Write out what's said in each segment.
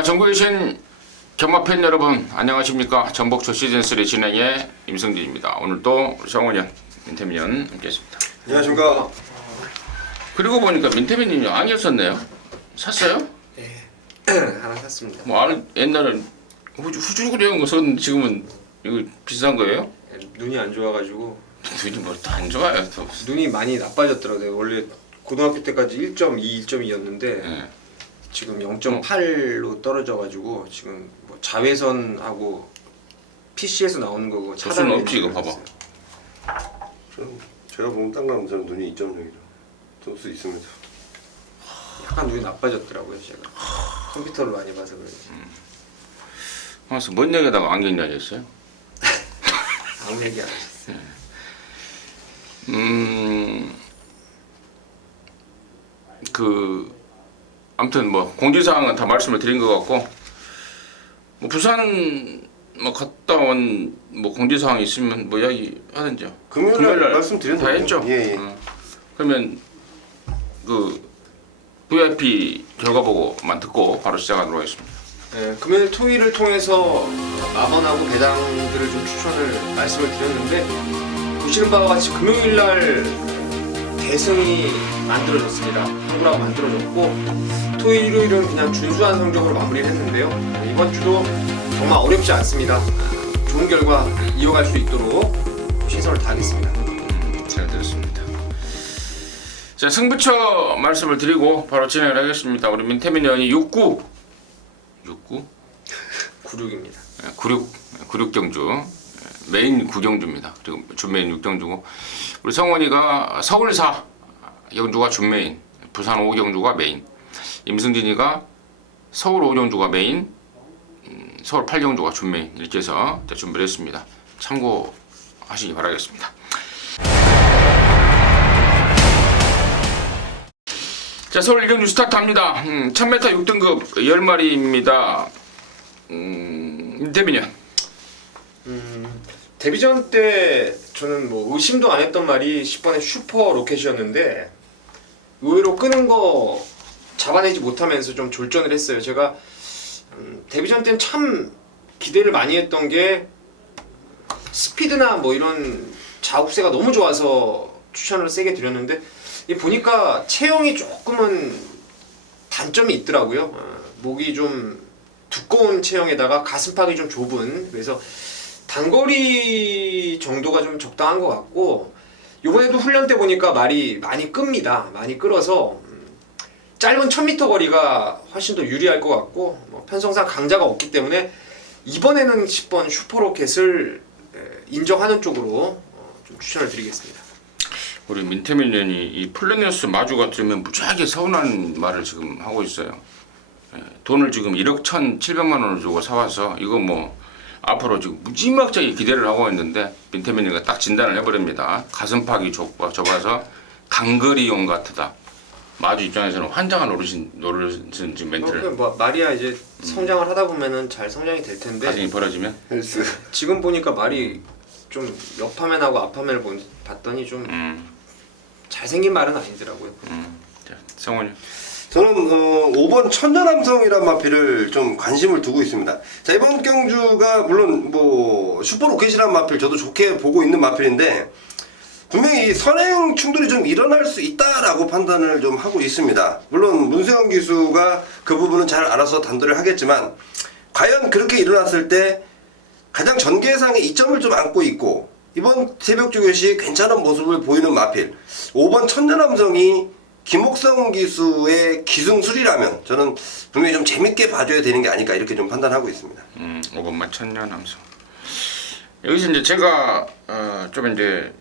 자, 전국에 계신 경마 팬 여러분 안녕하십니까. 전복초 시즌3 진행의 임승진입니다. 오늘도 우리 정원현, 민태민연 함께했습니다. 안녕하십니까. 그리고 보니까 민태민님이 안이었었네요. 샀어요? 네. 하나 샀습니다. 뭐 옛날엔 후줄그려운 것은 지금은 이거 비싼 거예요? 눈이 안 좋아가지고 눈이 뭐 또 안 좋아요. 또. 눈이 많이 나빠졌더라고요. 원래 고등학교 때까지 1.2, 1.2였는데 네. 지금 0.8로 떨어져가지고 지금 뭐 자외선하고 PC에서 나오는 거고 수는 없지 이거 봐봐. 제가 보면 딱 나오면 저는 눈이 2.0이라 될 수 있습니다. 약간 눈이 나빠졌더라고요. 제가 컴퓨터를 많이 봐서 그래요. 그래서 뭔 얘기하다가 안경 이야기 했어요? 아무 얘기 안 했어요. 아무튼 뭐 공지사항은 다 말씀을 드린 것 같고, 뭐 부산 뭐 갔다 온 뭐 공지사항 있으면 뭐 이야기 하든지요. 금요일날 말씀드렸는데 다 했죠. 예. 그러면 그 VIP 결과 보고만 듣고 바로 시작하도록 하겠습니다. 네, 금요일 토요일을 통해서 마번하고 배당들을 좀 추천을 말씀을 드렸는데 보시는 바와 같이 금요일 날 대승이 만들어졌습니다. 한구라고 만들어졌고 토요일, 일요일은 그냥 준수한 성적으로 마무리를 했는데요. 이번 주도 정말 어렵지 않습니다. 좋은 결과 이어갈 수 있도록 최선을 다하겠습니다. 잘 들었습니다. 자, 승부처 말씀을 드리고 바로 진행을 하겠습니다. 우리 민태민 의원이 69 96입니다. 96 경주 메인 9경주입니다. 그리고 준메인 6경주고 우리 성원이가 서울 4 경주가 준메인, 부산 5경주가 메인, 임승진이가 서울 5경주가 메인, 서울 8경주가 준메인 이렇게 해서 준비를 했습니다. 참고하시기 바라겠습니다. 자, 서울 1경주 스타트합니다. 1000m 6등급 10마리입니다. 임태민이요. 데뷔전 때 저는 뭐 의심도 안 했던 말이 10번의 슈퍼 로켓이었는데 의외로 끄는 거 잡아내지 못하면서 좀 졸전을 했어요. 제가 데뷔전 때는 참 기대를 많이 했던 게 스피드나 뭐 이런 자국세가 너무 좋아서 추천을 세게 드렸는데 보니까 체형이 조금은 단점이 있더라고요. 목이 좀 두꺼운 체형에다가 가슴팍이 좀 좁은, 그래서 단거리 정도가 좀 적당한 것 같고 이번에도 훈련 때 보니까 말이 많이 끕니다. 많이 끌어서 짧은 1000m 거리가 훨씬 더 유리할 것 같고 뭐 편성상 강자가 없기 때문에 이번에는 10번 슈퍼로켓을 인정하는 쪽으로 좀 추천을 드리겠습니다. 우리 민태민 의원이 이 플래너스 마주가 들으면 무지하게 서운한 말을 지금 하고 있어요. 돈을 지금 1억 1,700만 원을 주고 사와서 이거 뭐 앞으로 지금 무지막지하게 기대를 하고 있는데 민태민이가 딱 진단을 해버립니다. 가슴팍이 좁아서 단거리용 같다. 마주 입장에서는 환장한 노릇은 지금 멘트를. 뭐 말이야 이제 성장을 하다 보면은 잘 성장이 될 텐데 가슴이 벌어지면. 헬스. 지금 보니까 말이 좀 옆화면하고 앞화면을 봤더니 좀 잘생긴 말은 아니더라고요. 자, 성훈이. 저는 5번 천년함성이란 마필을 좀 관심을 두고 있습니다. 자, 이번 경주가 물론 뭐 슈퍼로켓이란 마필 저도 좋게 보고 있는 마필인데 분명히 선행 충돌이 좀 일어날 수 있다라고 판단을 좀 하고 있습니다. 물론 문세영 기수가 그 부분은 잘 알아서 단도를 하겠지만 과연 그렇게 일어났을 때 가장 전개상의 이점을 좀 안고 있고 이번 새벽주교시 괜찮은 모습을 보이는 마필 5번 천년함성이 김옥성 기수의 기승술이라면 저는 분명히 좀 재밌게 봐줘야 되는 게 아닐까 이렇게 좀 판단하고 있습니다. 5번만 천년함성. 여기서 이제 제가 좀 이제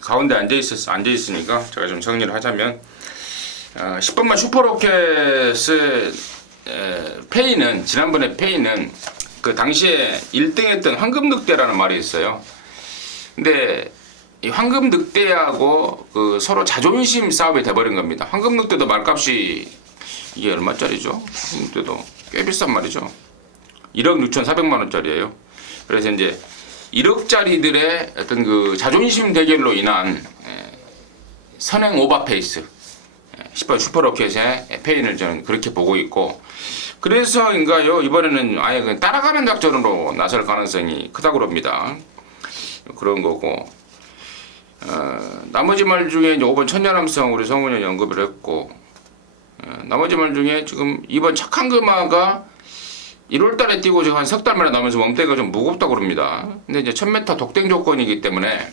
가운데 앉아 있으니까 제가 좀 정리를 하자면 10번만 슈퍼로켓의 페이는 지난번에 페이는 그 당시에 1등했던 황금늑대라는 말이 있어요. 근데 이 황금늑대하고 그 서로 자존심 싸움이 돼버린 겁니다. 황금늑대도 말값이 이게 얼마짜리죠? 황금늑대도 꽤 비싼 말이죠. 1억 6,400만 원짜리예요. 그래서 이제 1억짜리들의 어떤 그 자존심 대결로 인한 선행 오버페이스 10번 슈퍼로켓의 페인을 저는 그렇게 보고 있고 그래서인가요? 이번에는 아예 그냥 따라가는 작전으로 나설 가능성이 크다고 그럽니다. 그런 거고. 나머지 말 중에 이제 5번 천년함성 우리 성훈이 언급을 했고, 나머지 말 중에 지금 이번 착한 금화가 1월달에 뛰고 지금 한 석 달 만에 나오면서 멈대가 좀 무겁다고 그럽니다. 근데 이제 1000m 독땡 조건이기 때문에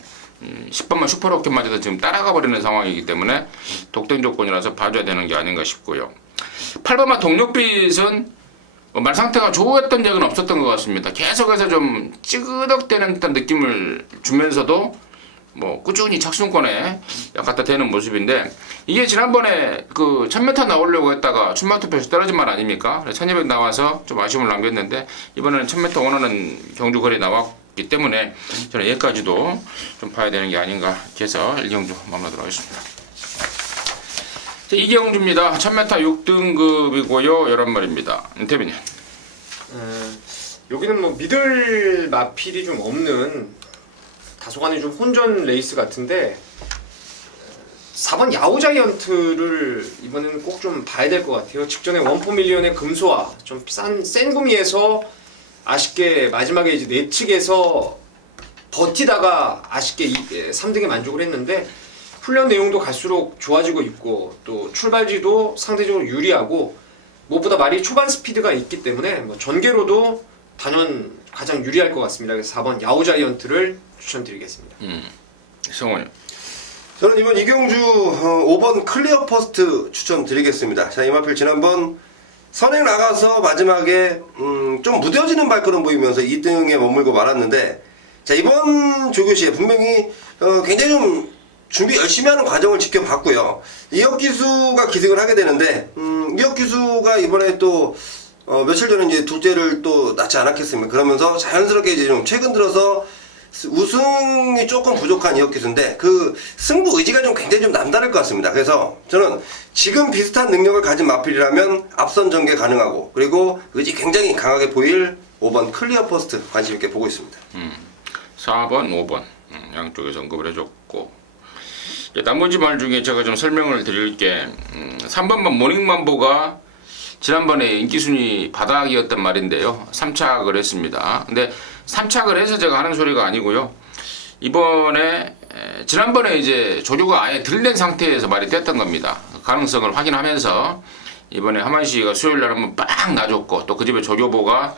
10번만 슈퍼로켓 맞아서 지금 따라가 버리는 상황이기 때문에 독땡 조건이라서 봐줘야 되는 게 아닌가 싶고요. 8번만 동력빛은 말 상태가 좋았던 적은 없었던 것 같습니다. 계속해서 좀 찌그덕대는 듯한 느낌을 주면서도 뭐 꾸준히 착순권에 갖다 대는 모습인데, 이게 지난번에 그 1000m 나오려고 했다가 춘마투표에서 떨어진 말 아닙니까? 1200 나와서 좀 아쉬움을 남겼는데, 이번에는 1000m 원하는 경주 거리 나왔기 때문에 저는 여기까지도 좀 봐야 되는 게 아닌가 해서 1경주 마무리하도록 하겠습니다. 자, 2경주입니다. 1000m 6등급이고요. 11마리입니다. 인태빈이. 여기는 뭐 미들 마필이 좀 없는 다소간에 좀 혼전 레이스 같은데, 4번 야오자이언트를 이번에는 꼭 좀 봐야 될 것 같아요. 직전에 원포밀리언의 금소화 좀 센 구미에서 아쉽게 마지막에 이제 내측에서 버티다가 아쉽게 3등에 만족을 했는데, 훈련 내용도 갈수록 좋아지고 있고 또 출발지도 상대적으로 유리하고 무엇보다 말이 초반 스피드가 있기 때문에 뭐 전개로도 단연 가장 유리할 것 같습니다. 그래서 4번 야오자이언트를 추천드리겠습니다. 성훈이. 저는 이번 이경주 5번 클리어 퍼스트 추천드리겠습니다. 자, 이마필 지난번 선행 나가서 마지막에 좀 무뎌지는 발걸음 보이면서 2등에 머물고 말았는데, 자, 이번 조교시에 분명히 굉장히 좀 준비 열심히 하는 과정을 지켜봤고요. 이혁기수가 기승을 하게 되는데, 이혁기수가 이번에 또 며칠 전에 이제 둘째를 또 낳지 않았겠습니까? 그러면서 자연스럽게 이제 좀 최근 들어서 우승이 조금 부족한 이혁기수인데, 그 승부 의지가 좀 굉장히 좀 남다를 것 같습니다. 그래서 저는 지금 비슷한 능력을 가진 마필이라면 앞선 전개 가능하고, 그리고 의지 굉장히 강하게 보일 5번 클리어 퍼스트 관심 있게 보고 있습니다. 4번, 5번 양쪽에서 언급을 해줬고, 나머지 말 중에 제가 좀 설명을 드릴 게 3번만 모닝맘보가 지난번에 인기순위 바닥이었단 말인데요. 3착을 했습니다. 근데 3착을 해서 제가 하는 소리가 아니고요. 이번에 지난번에 이제 조교가 아예 들된 상태에서 말이 됐던 겁니다. 가능성을 확인하면서 이번에 하만시가 수요일날 한번 빵 놔줬고, 또 그 집에 조교보가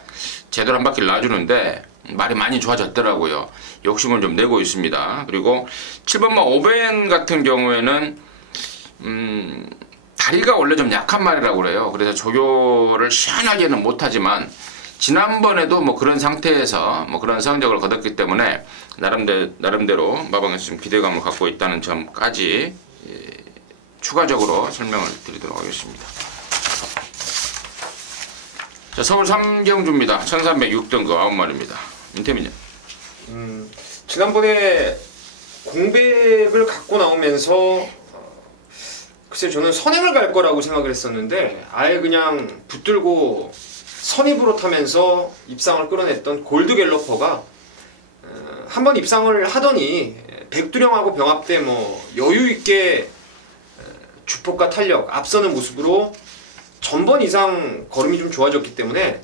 제대로 한 바퀴를 놔주는데 말이 많이 좋아졌더라고요. 욕심을 좀 내고 있습니다. 그리고 7번만 오벤 같은 경우에는 다리가 원래 좀 약한 말이라고 그래요. 그래서 조교를 시원하게는 못하지만 지난번에도 뭐 그런 상태에서 뭐 그런 성적을 거뒀기 때문에 나름대로 마방에서 좀 기대감을 갖고 있다는 점까지 추가적으로 설명을 드리도록 하겠습니다. 자, 서울 3경주입니다. 1306등급 9마리입니다. 인태민요. 지난번에 공백을 갖고 나오면서 글쎄 저는 선행을 갈 거라고 생각을 했었는데, 아예 그냥 붙들고 선입으로 타면서 입상을 끌어냈던 골드 갤러퍼가 한번 입상을 하더니 백두령하고 병합 때 뭐 여유 있게 주폭과 탄력 앞서는 모습으로 전번 이상 걸음이 좀 좋아졌기 때문에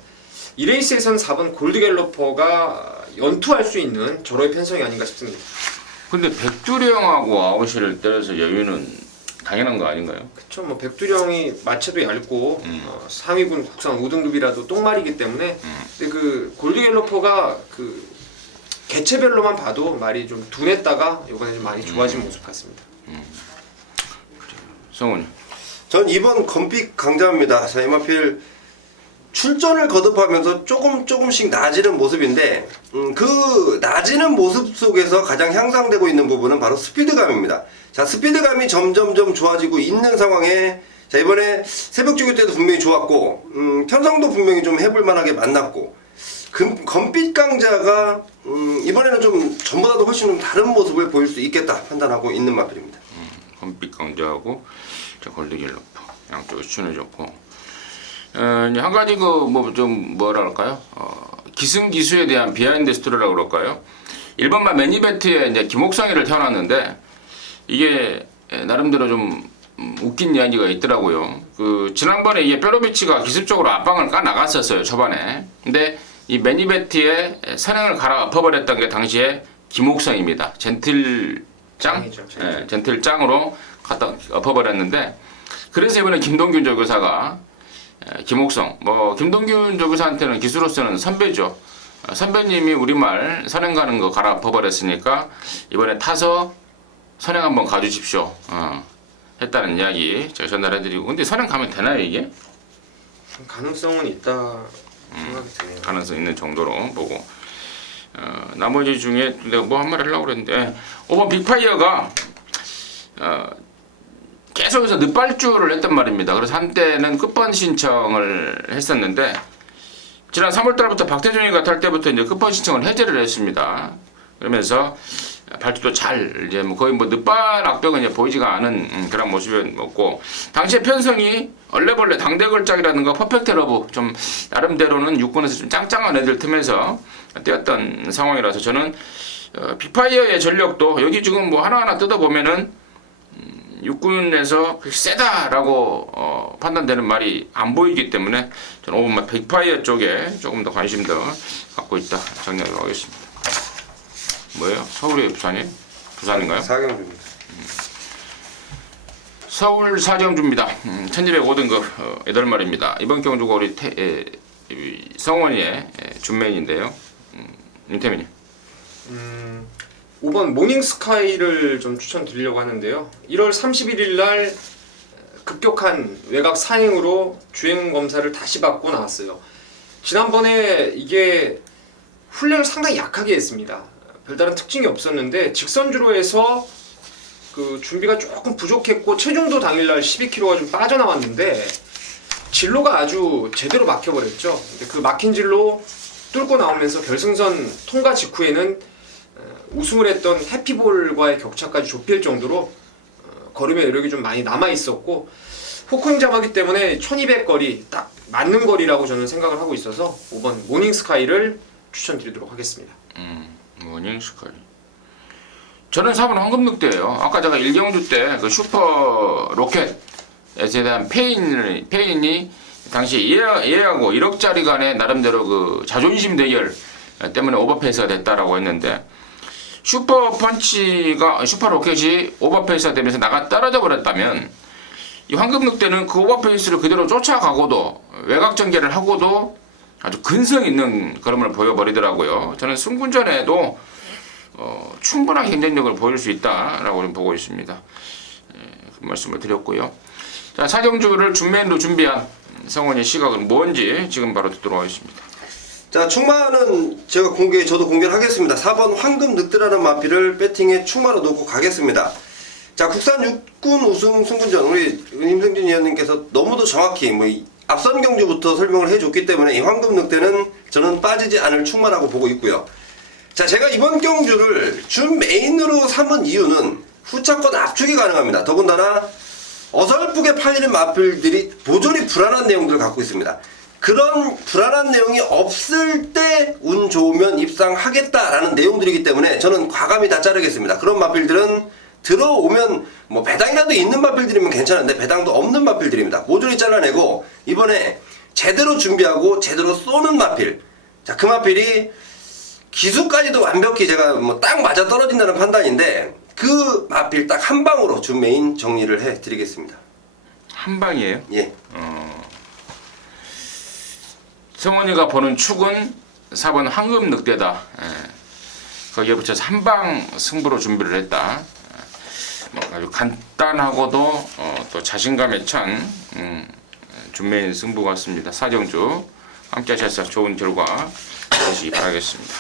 이 레이스에선 4번 골드 갤러퍼가 연투할 수 있는 절호의 편성이 아닌가 싶습니다. 근데 백두령하고 아웃시를 때려서 여유는 당연한 거 아닌가요? 그쵸, 뭐 백두령이 마체도 얇고 상위군 국산 5등급이라도 똥말이기 때문에 근데 그 골드 갤러퍼가 그 개체별로만 봐도 말이 좀 둔했다가 이번에 좀 많이 좋아진 모습 같습니다. 성훈이. 전 이번 건픽 강자입니다. 자, 이마필 출전을 거듭하면서 조금씩 나아지는 모습인데, 그 나아지는 모습 속에서 가장 향상되고 있는 부분은 바로 스피드감입니다. 자, 스피드감이 점점 좋아지고 있는 상황에, 자, 이번에 새벽조교 때도 분명히 좋았고, 편성도 분명히 좀 해볼 만하게 만났고, 건빛 강자가 이번에는 좀 전보다도 훨씬 좀 다른 모습을 보일 수 있겠다 판단하고 있는 마필입니다. 건빛 강자하고 골드 갤러퍼 양쪽에 추천해줬고, 이제 한 가지 그 뭐 좀 뭐랄까요, 기승기수에 대한 비하인드 스토리라고 그럴까요? 1번만 맨이벤트에 이제 김옥상이를 태어났는데, 이게 나름대로 좀 웃긴 이야기가 있더라고요. 그 지난번에 이게 뾰로비치가 기습적으로 앞방을 까 나갔었어요 초반에. 근데 이 매니베티의 선행을 갈아 엎어버렸던 게 당시에 김옥성입니다. 젠틀짱, 짱이죠, 젠틀. 예, 젠틀짱으로 갖다 엎어버렸는데 그래서 이번에 김동균 조교사가 김옥성, 뭐 김동균 조교사한테는 기수로서는 선배죠. 선배님이 우리말 선행 가는 거 갈아 엎어버렸으니까 이번에 타서 선행 한번 가주십시오. 했다는 이야기 제가 전달해드리고 근데 선행 가면 되나요 이게? 가능성은 있다 생각이 드네요. 가능성 있는 정도로 보고 나머지 중에 내가 뭐 한 말 하려고 그랬는데 5번 빅파이어가 계속해서 늦발주를 했단 말입니다. 그래서 한때는 끝번 신청을 했었는데 지난 3월달부터 박태준이가 탈 때부터 이제 끝번 신청을 해제를 했습니다. 그러면서 발주도 잘 이제 뭐 거의 뭐 늦발 악벽은 이제 보이지가 않은 그런 모습이었고 당시에 편성이 얼레벌레 당대걸작이라든가 퍼펙트 러브 좀 나름대로는 육군에서 좀 짱짱한 애들 틈에서 뛰었던 상황이라서 저는 빅파이어의 전력도 여기 지금 뭐 하나하나 뜯어보면은 육군에서 세다라고 판단되는 말이 안 보이기 때문에 저는 5번 빅파이어 쪽에 조금 더 관심도 갖고 있다 정리하도록 하겠습니다. 뭐예요? 서울이에요? 부산이에요? 부산인가요? 사경주입니다. 서울 사정주입니다. 1205등급 8마리입니다. 이번 경주가 우리 성원이의 준메인인데요. 임태민이 5번 모닝스카이를 좀 추천드리려고 하는데요. 1월 31일 날 급격한 외곽 사행으로 주행 검사를 다시 받고 나왔어요. 지난번에 이게 훈련을 상당히 약하게 했습니다. 별다른 특징이 없었는데 직선주로 해서 그 준비가 조금 부족했고 체중도 당일날 12kg가 좀 빠져나왔는데 진로가 아주 제대로 막혀버렸죠. 근데 그 막힌 진로 뚫고 나오면서 결승선 통과 직후에는 우승을 했던 해피볼과의 격차까지 좁힐 정도로 걸음의 여력이 좀 많이 남아 있었고 호크닝 자마기 때문에 1200 거리 딱 맞는 거리라고 저는 생각을 하고 있어서 5번 모닝스카이를 추천드리도록 하겠습니다. 모닝스카이. 저는 4번 황금늑대예요. 아까 제가 일경주 때 그 슈퍼 로켓에 대한 페인이 당시 얘하고 1억짜리 간의 나름대로 그 자존심 대결 때문에 오버페이스가 됐다라고 했는데 슈퍼 로켓이 오버페이스가 되면서 나가 떨어져 버렸다면 이 황금늑대는 그 오버페이스를 그대로 쫓아가고도 외곽 전개를 하고도 아주 근성 있는 걸음을 보여버리더라고요. 저는 승군전에도 충분한 경쟁력을 보일 수 있다라고 좀 보고 있습니다. 그 말씀을 드렸고요. 자, 사경주를 준메인으로 준비한 성원의 시각은 뭔지 지금 바로 듣도록 하겠습니다. 자, 충마는 저도 공개를 하겠습니다. 4번 황금 늑대라는 마필을 배팅에 충마로 놓고 가겠습니다. 자, 국산 육군 우승 승군전 우리 임승진 위원님께서 너무도 정확히 앞선 경주부터 설명을 해줬기 때문에 이 황금 늑대는 저는 빠지지 않을 충마라고 보고 있고요. 자, 제가 이번 경주를 준 메인으로 삼은 이유는 후차권 압축이 가능합니다. 더군다나 어설프게 팔리는 마필들이 보존이 불안한 내용들을 갖고 있습니다. 그런 불안한 내용이 없을 때 운 좋으면 입상하겠다라는 내용들이기 때문에 저는 과감히 다 자르겠습니다. 그런 마필들은 들어오면 뭐 배당이라도 있는 마필들이면 괜찮은데 배당도 없는 마필들입니다. 모조리 잘라내고 이번에 제대로 준비하고 제대로 쏘는 마필. 자, 그 마필이 기수까지도 완벽히 제가 뭐 딱 맞아 떨어진다는 판단인데 그 마필 딱 한 방으로 준메인 정리를 해드리겠습니다. 한 방이에요? 예. 성원이가 보는 축은 4번 황금 늑대다. 거기에 붙여서 한방 승부로 준비를 했다. 뭐 아주 간단하고도 또 자신감에 찬 준메인 승부 같습니다. 사정주 함께 하셔서 좋은 결과 되시기 바라겠습니다.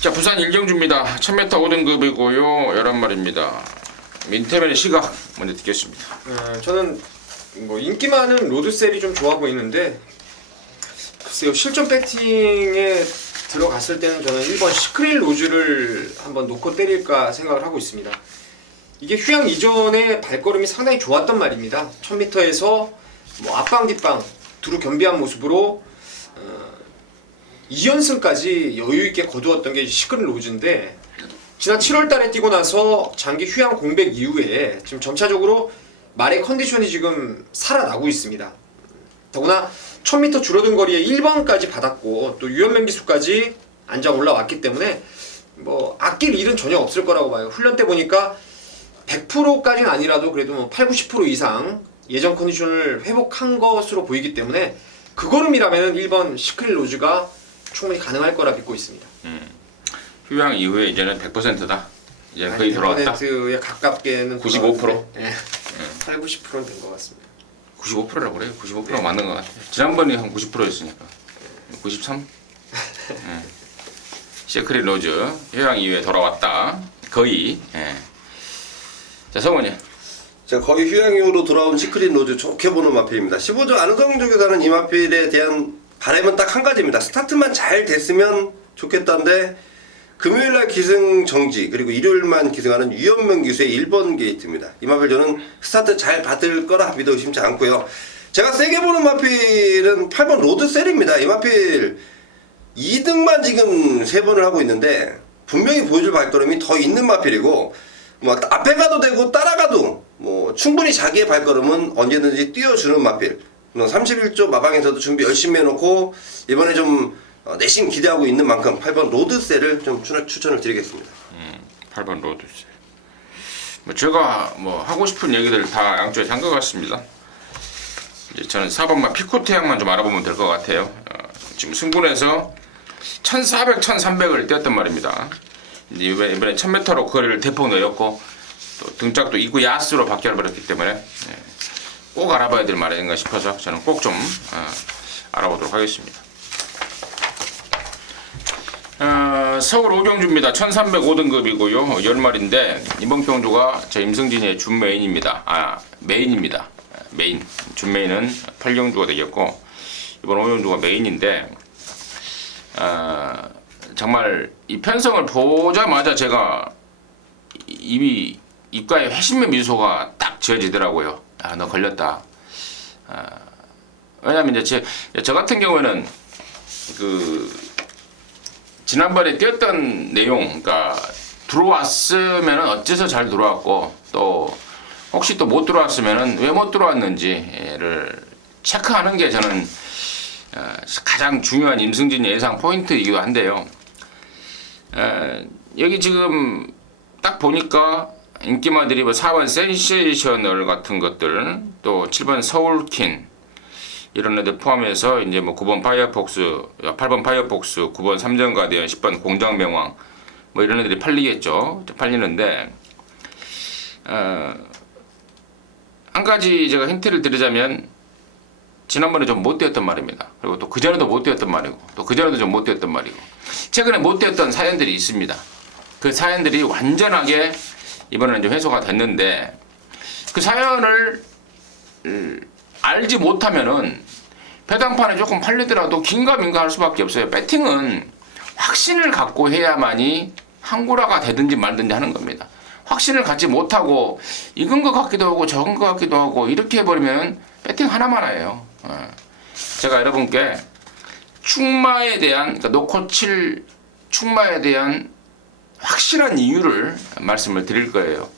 자, 부산 일경주입니다. 1000m 5등급이고요. 11마리입니다. 민태면의 시각 먼저 듣겠습니다. 저는 뭐 인기 많은 로드셀이 좀 좋아 보이는데 글쎄요, 실전 배팅에 들어갔을 때는 저는 1번 시크릴 로즈를 한번 놓고 때릴까 생각을 하고 있습니다. 이게 휴양 이전에 발걸음이 상당히 좋았단 말입니다. 1000m에서 뭐 앞방 뒷방 두루 겸비한 모습으로 2연승까지 여유있게 거두었던 게 시크릴 로즈인데 지난 7월달에 뛰고 나서 장기 휴양 공백 이후에 지금 점차적으로 말의 컨디션이 지금 살아나고 있습니다. 더구나 1000m 줄어든 거리에 1번까지 받았고 또 유연명 기수까지 안장 올라왔기 때문에 뭐 아낄 일은 전혀 없을 거라고 봐요. 훈련 때 보니까 100%까지는 아니라도 그래도 뭐 8, 90% 이상 예전 컨디션을 회복한 것으로 보이기 때문에 그 걸음이라면 1번 시크릿 로즈가 충분히 가능할 거라 믿고 있습니다. 휴양 이후에 이제는 100%다. 이제 거의 돌아왔다. 100%에 가깝게는 95%? 예. 8, 90%는 된 것 같습니다. 95%라고 그래요. 95% 맞는 것 같아요. 지난번에 한 90%였으니까. 93? 예. 시크릿 로즈 휴양 이후에 돌아왔다. 거의. 예. 자, 성원이. 자, 거의 휴양 이후로 돌아온 시크릿 로즈 좋게 보는 마필입니다. 15조 안우성 쪽에서는 이 마필에 대한 바람은 딱 한 가지입니다. 스타트만 잘 됐으면 좋겠다는데 금요일날 기승 정지 그리고 일요일만 기승하는 유연명 기수의 1번 게이트입니다. 이 마필 저는 스타트 잘 받을 거라 믿어 의심치 않고요. 제가 세게 보는 마필은 8번 로드셀입니다. 이 마필 2등만 지금 3번을 하고 있는데 분명히 보여줄 발걸음이 더 있는 마필이고 뭐 앞에 가도 되고 따라가도 뭐 충분히 자기의 발걸음은 언제든지 띄워주는 마필. 31조 마방에서도 준비 열심히 해놓고 이번에 좀 내심 기대하고 있는 만큼 8번 로드셀을 좀 추천을 드리겠습니다. 8번 로드셀. 뭐 제가 뭐 하고 싶은 얘기들 다 양쪽에서 한 것 같습니다. 이제 저는 4번만 피코태양만 좀 알아보면 될 것 같아요. 지금 승분에서 1400, 1300을 뛰었단 말입니다. 이제 이번에 1000m로 거리를 대폭 늘렸고 또 등짝도 이구 야스로 바뀌어버렸기 때문에 꼭 알아봐야 될 말인가 싶어서 저는 꼭 좀 알아보도록 하겠습니다. 서울 오경주입니다. 1305등급이고요. 열말인데 이번 경주가 저 임승진의 준 메인입니다. 메인입니다. 메인. 준 메인은 8경주가 되겠고 이번 오경주가 메인인데 정말 이 편성을 보자마자 제가 입가에 회심의 미소가 딱 지어지더라고요. 너 걸렸다. 왜냐면 이제 저 같은 경우에는 지난번에 뛰었던 내용, 그러니까 들어왔으면은 어째서 잘 들어왔고 또 혹시 또 못 들어왔으면은 왜 못 들어왔는지를 체크하는 게 저는 가장 중요한 임승진 예상 포인트이기도 한데요. 여기 지금 딱 보니까 인기마들이 4번 센세이셔널 같은 것들 또 7번 서울킨 이런 애들 포함해서 이제 뭐 9번 파이어폭스, 8번 파이어폭스, 9번 삼전가디언, 10번 공장명왕 뭐 이런 애들이 팔리겠죠. 팔리는데 한 가지 제가 힌트를 드리자면 지난번에 좀 못 뛰었단 말입니다. 그리고 또 그전에도 못 뛰었단 말이고 또 그전에도 좀 못 뛰었단 말이고 최근에 못 뛰었던 사연들이 있습니다. 그 사연들이 완전하게 이번에는 좀 해소가 됐는데 그 사연을 알지 못하면은 배당판에 조금 팔리더라도 긴가민가 할 수밖에 없어요. 배팅은 확신을 갖고 해야만이 한구라가 되든지 말든지 하는 겁니다. 확신을 갖지 못하고 익은 것 같기도 하고 적은 것 같기도 하고 이렇게 해버리면 배팅 하나만 해요. 제가 여러분께 충마에 대한 그러니까 놓고 칠 충마에 대한 확실한 이유를 말씀을 드릴 거예요.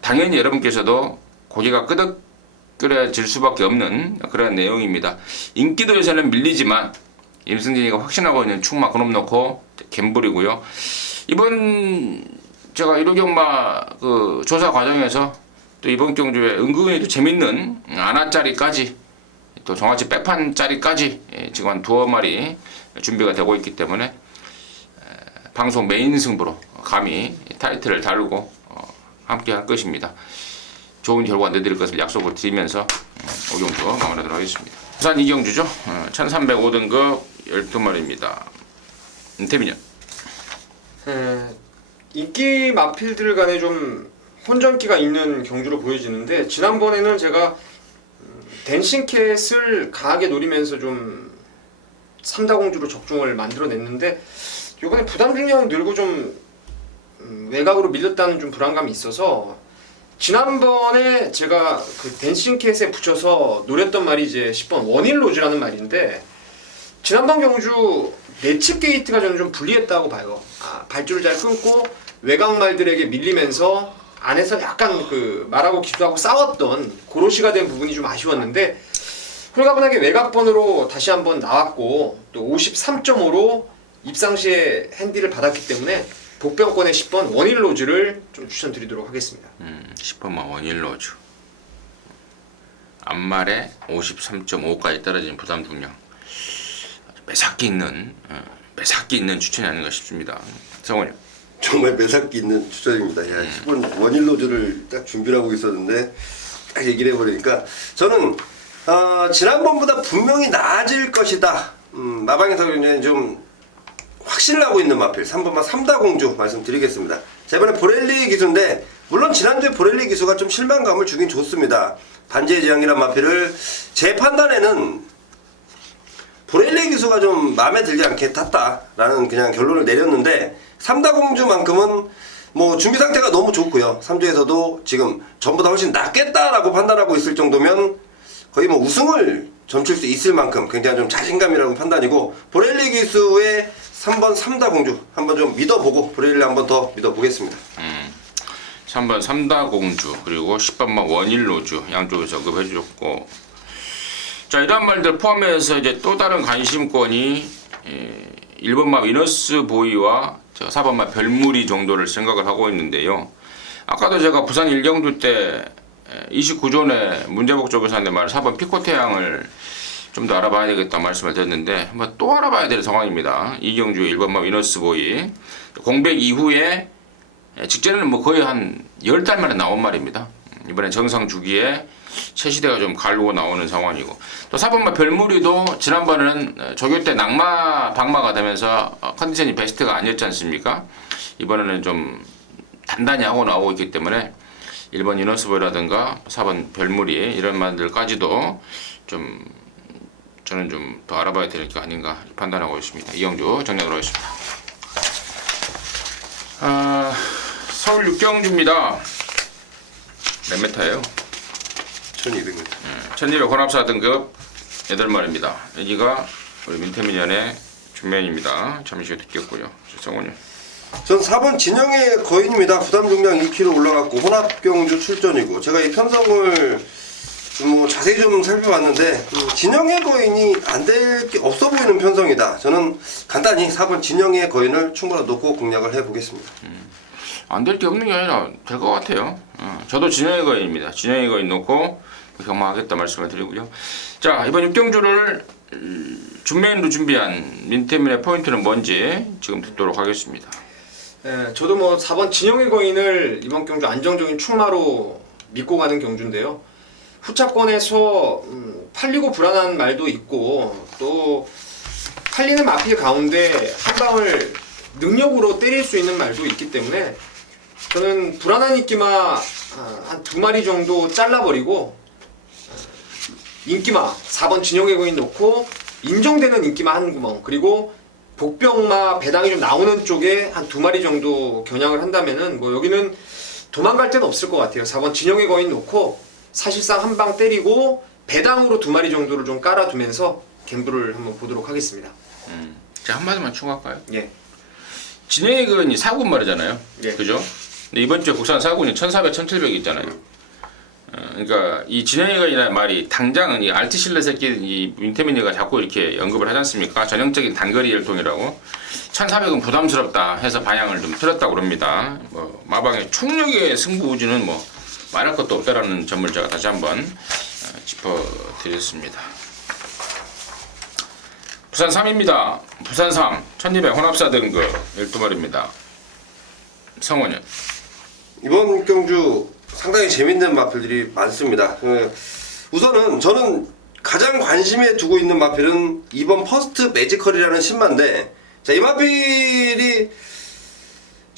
당연히 여러분께서도 고개가 끄덕거려질 수밖에 없는 그런 내용입니다. 인기도에서는 밀리지만 임승진이가 확신하고 있는 충마 그놈 놓고 갬블이고요. 이번 제가 1호 경마 그 조사 과정에서 또 이번 경주에 은근히 또 재밌는 아나짜리까지 또 정확히 백판짜리까지 지금 한 2마리 준비가 되고 있기 때문에 방송 메인 승부로 감히 타이틀을 다루고 함께 할 것입니다. 좋은 결과 내드릴 것을 약속을 드리면서 오경주 마무리하도록 하겠습니다. 부산 이경주죠. 1305등급 12마리입니다. 태민이요. 인기 마필들 간에 좀 혼전기가 있는 경주로 보여지는데 지난번에는 제가 댄싱캣을 강하게 노리면서 좀 삼다공주로 적중을 만들어냈는데 요번에 부담 중량 늘고 좀 외곽으로 밀렸다는 좀 불안감이 있어서 지난번에 제가 그 댄싱캣에 붙여서 노렸던 말이 이제 10번 원일로즈라는 말인데 지난번 경주 내측 게이트가 저는 좀 불리했다고 봐요. 발주를 잘 끊고 외곽 말들에게 밀리면서 안에서 약간 그 말하고 기도하고 싸웠던 고로시가 된 부분이 좀 아쉬웠는데 홀가분하게 외곽번으로 다시 한번 나왔고 또 53.5로 입상 시에 핸디를 받았기 때문에 복병권의 10번 원일 로즈를 좀 추천드리도록 하겠습니다. 10번만 원일 로즈. 앞말에 53.5까지 떨어진 부담 중량. 매삭기 있는 추천이 아닌가 싶습니다. 성원님. 정말 매삭기 있는 추천입니다. 야, 10번 원일 로즈를 딱 준비를 하고 있었는데 딱 얘기를 해버리니까 저는 지난번보다 분명히 나아질 것이다. 마방에서 굉장히 좀 확신을 하고 있는 마필 3번만 삼다공주 말씀드리겠습니다. 자, 이번에 보렐리 기수인데 물론 지난주에 보렐리 기수가 좀 실망감을 주긴 줬습니다. 반지의 제왕이란 마필을 제 판단에는 보렐리 기수가 좀 마음에 들지 않게 탔다라는 그냥 결론을 내렸는데 삼다공주만큼은 뭐 준비 상태가 너무 좋고요. 3주에서도 지금 전보다 훨씬 낫겠다라고 판단하고 있을 정도면 거의 뭐 우승을 점칠 수 있을 만큼 굉장히 좀 자신감이라는 판단이고 보렐리 기수의 3번 삼다공주 한번 좀 믿어보고 보렐리 한번 더 믿어보겠습니다. 3번 삼다공주 그리고 10번만 원일 로즈 양쪽에서 언급해 주셨고 자 이러한 말들 포함해서 이제 또 다른 관심권이 1번만 위너스 보이와 4번만 별무리 정도를 생각을 하고 있는데요. 아까도 제가 부산 일경주 때 29존의 문제복 쪽에서 하는데 말 4번 피코태양을 좀 더 알아봐야 되겠다 말씀을 드렸는데 한번 또 알아봐야 될 상황입니다. 이경주 1번만 위너스 보이 공백 이후에 직전에는 뭐 거의 한 10달 만에 나온 말입니다. 이번에 정상 주기에 최시대가 좀 갈고 나오는 상황이고 또 4번만 별무리도 지난번에는 조교 때 낙마 박마가 되면서 컨디션이 베스트가 아니었지 않습니까? 이번에는 좀 단단히 하고 나오고 있기 때문에 1번 이너스보이라든가 4번 별무리 이런 말들까지도 좀 저는 좀 더 알아봐야 될 게 아닌가 판단하고 있습니다. 이경주 정리하도록 하겠습니다. 서울 육경주입니다. 몇 메타예요? 1200m. 1200 혼합사 등급 8마리입니다. 여기가 우리 민태민연의 중면입니다. 잠시 후에 듣겠고요. 성훈님. 전 4번 진영의 거인입니다. 부담 중량 2kg 올라갔고 혼합경주 출전이고 제가 이 편성을 뭐 자세히 좀 살펴봤는데 진영의 거인이 안 될 게 없어 보이는 편성이다. 저는 간단히 4번 진영의 거인을 충분히 놓고 공략을 해보겠습니다. 안 될 게 없는 게 아니라 될 것 같아요. 저도 진영의 거인입니다. 진영의 거인 놓고 경마하겠다 말씀을 드리고요. 자 이번 육경주를 준메인으로 준비한 민태민의 포인트는 뭔지 지금 듣도록 하겠습니다. 네, 저도 뭐 4번 진영의 거인을 이번 경주 안정적인 출마로 믿고 가는 경주인데요. 후차권에서 팔리고 불안한 말도 있고 또 팔리는 마필 가운데 한 방을 능력으로 때릴 수 있는 말도 있기 때문에 저는 불안한 인기마 한 2마리 정도 잘라버리고 인기마 4번 진영의 거인 놓고 인정되는 인기마 한 구멍 그리고 복병마 배당이 좀 나오는 쪽에 한 2마리 정도 겨냥을 한다면은 뭐 여기는 도망갈 데는 없을 것 같아요. 4번 진영의 거인 놓고 사실상 한 방 때리고 배당으로 2마리 정도를 좀 깔아두면서 갬블을 한번 보도록 하겠습니다. 제가 한마디만 추가할까요? 예. 진영의 거인이 4군 말이잖아요. 예. 그죠? 근데 이번 주에 국산 4군이 1400, 1700 있잖아요. 그러니까 이 진영의 거인이라는 말이 당장은 이 알트실레 새끼 이 민태민이가 자꾸 이렇게 언급을 하지 않습니까? 전형적인 단거리 열동이라고 1400은 부담스럽다 해서 방향을 좀 틀었다고 그럽니다. 뭐 마방의 총력의 승부우주는 뭐 말할 것도 없다라는 점을 제가 다시 한번 짚어드렸습니다. 부산 3입니다. 부산 3 1200 혼합사 등급 12마리입니다. 성원이 이번 경주 상당히 재밌는 마필들이 많습니다. 우선은 저는 가장 관심에 두고 있는 마필은 이번 퍼스트 매지컬이라는 신마인데 자, 이 마필이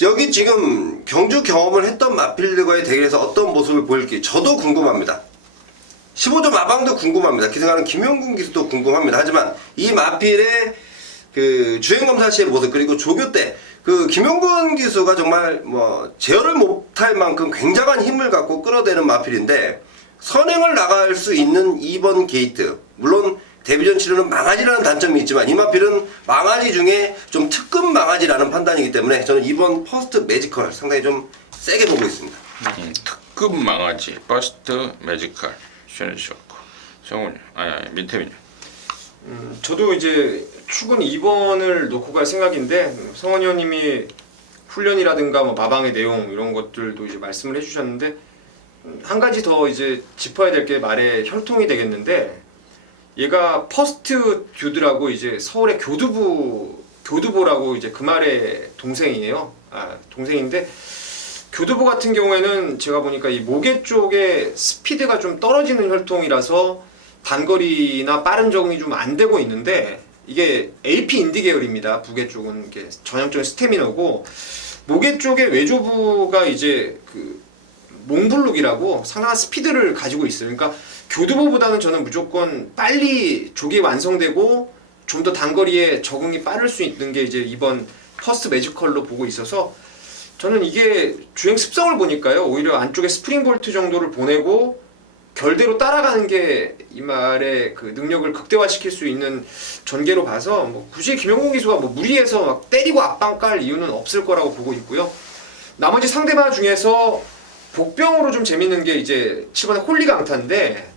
여기 지금 경주 경험을 했던 마필들과의 대결에서 어떤 모습을 보일지 저도 궁금합니다. 15조 마방도 궁금합니다. 기승하는 김용군 기수도 궁금합니다. 하지만 이 마필의 그 주행검사 시의 모습 그리고 조교 때 그 김용군 기수가 정말 뭐 제어를 못할 만큼 굉장한 힘을 갖고 끌어대는 마필인데 선행을 나갈 수 있는 2번 게이트 물론 데뷔전 치료는 망아지라는 단점이 있지만 이 마필은 망아지 중에 좀 특급 망아지라는 판단이기 때문에 저는 이번 퍼스트 매지컬 상당히 좀 세게 보고 있습니다. 특급 망아지 퍼스트 매지컬 시원해주셨고 성훈이 아니 민태민이. 저도 이제 축은 2번을 놓고 갈 생각인데 성원이 형님이 훈련이라든가 뭐 마방의 내용 이런 것들도 이제 말씀을 해주셨는데 한 가지 더 이제 짚어야 될 게 말의 혈통이 되겠는데 얘가 퍼스트 듀드라고 이제 서울의 교두보라고 이제 그 말의 동생이에요. 동생인데 교두보 같은 경우에는 제가 보니까 이 모계 쪽에 스피드가 좀 떨어지는 혈통이라서 단거리나 빠른 적응이 좀 안 되고 있는데 이게 AP 인디 계열입니다. 부계 쪽은 이게 전형적인 스태미너고 모계 쪽의 외조부가 이제 그 몽블룩이라고 상당한 스피드를 가지고 있어요. 그러니까 교두보보다는 저는 무조건 빨리 조기 완성되고 좀 더 단거리에 적응이 빠를 수 있는 게 이제 이번 퍼스트 매지컬로 보고 있어서 저는 이게 주행 습성을 보니까요 오히려 안쪽에 스프링 볼트 정도를 보내고 결대로 따라가는 게 이 말의 그 능력을 극대화시킬 수 있는 전개로 봐서 뭐 굳이 김영곤 기수가 뭐 무리해서 막 때리고 앞방 깔 이유는 없을 거라고 보고 있고요. 나머지 상대마 중에서 복병으로 좀 재밌는 게 이제 7번의 홀리강타인데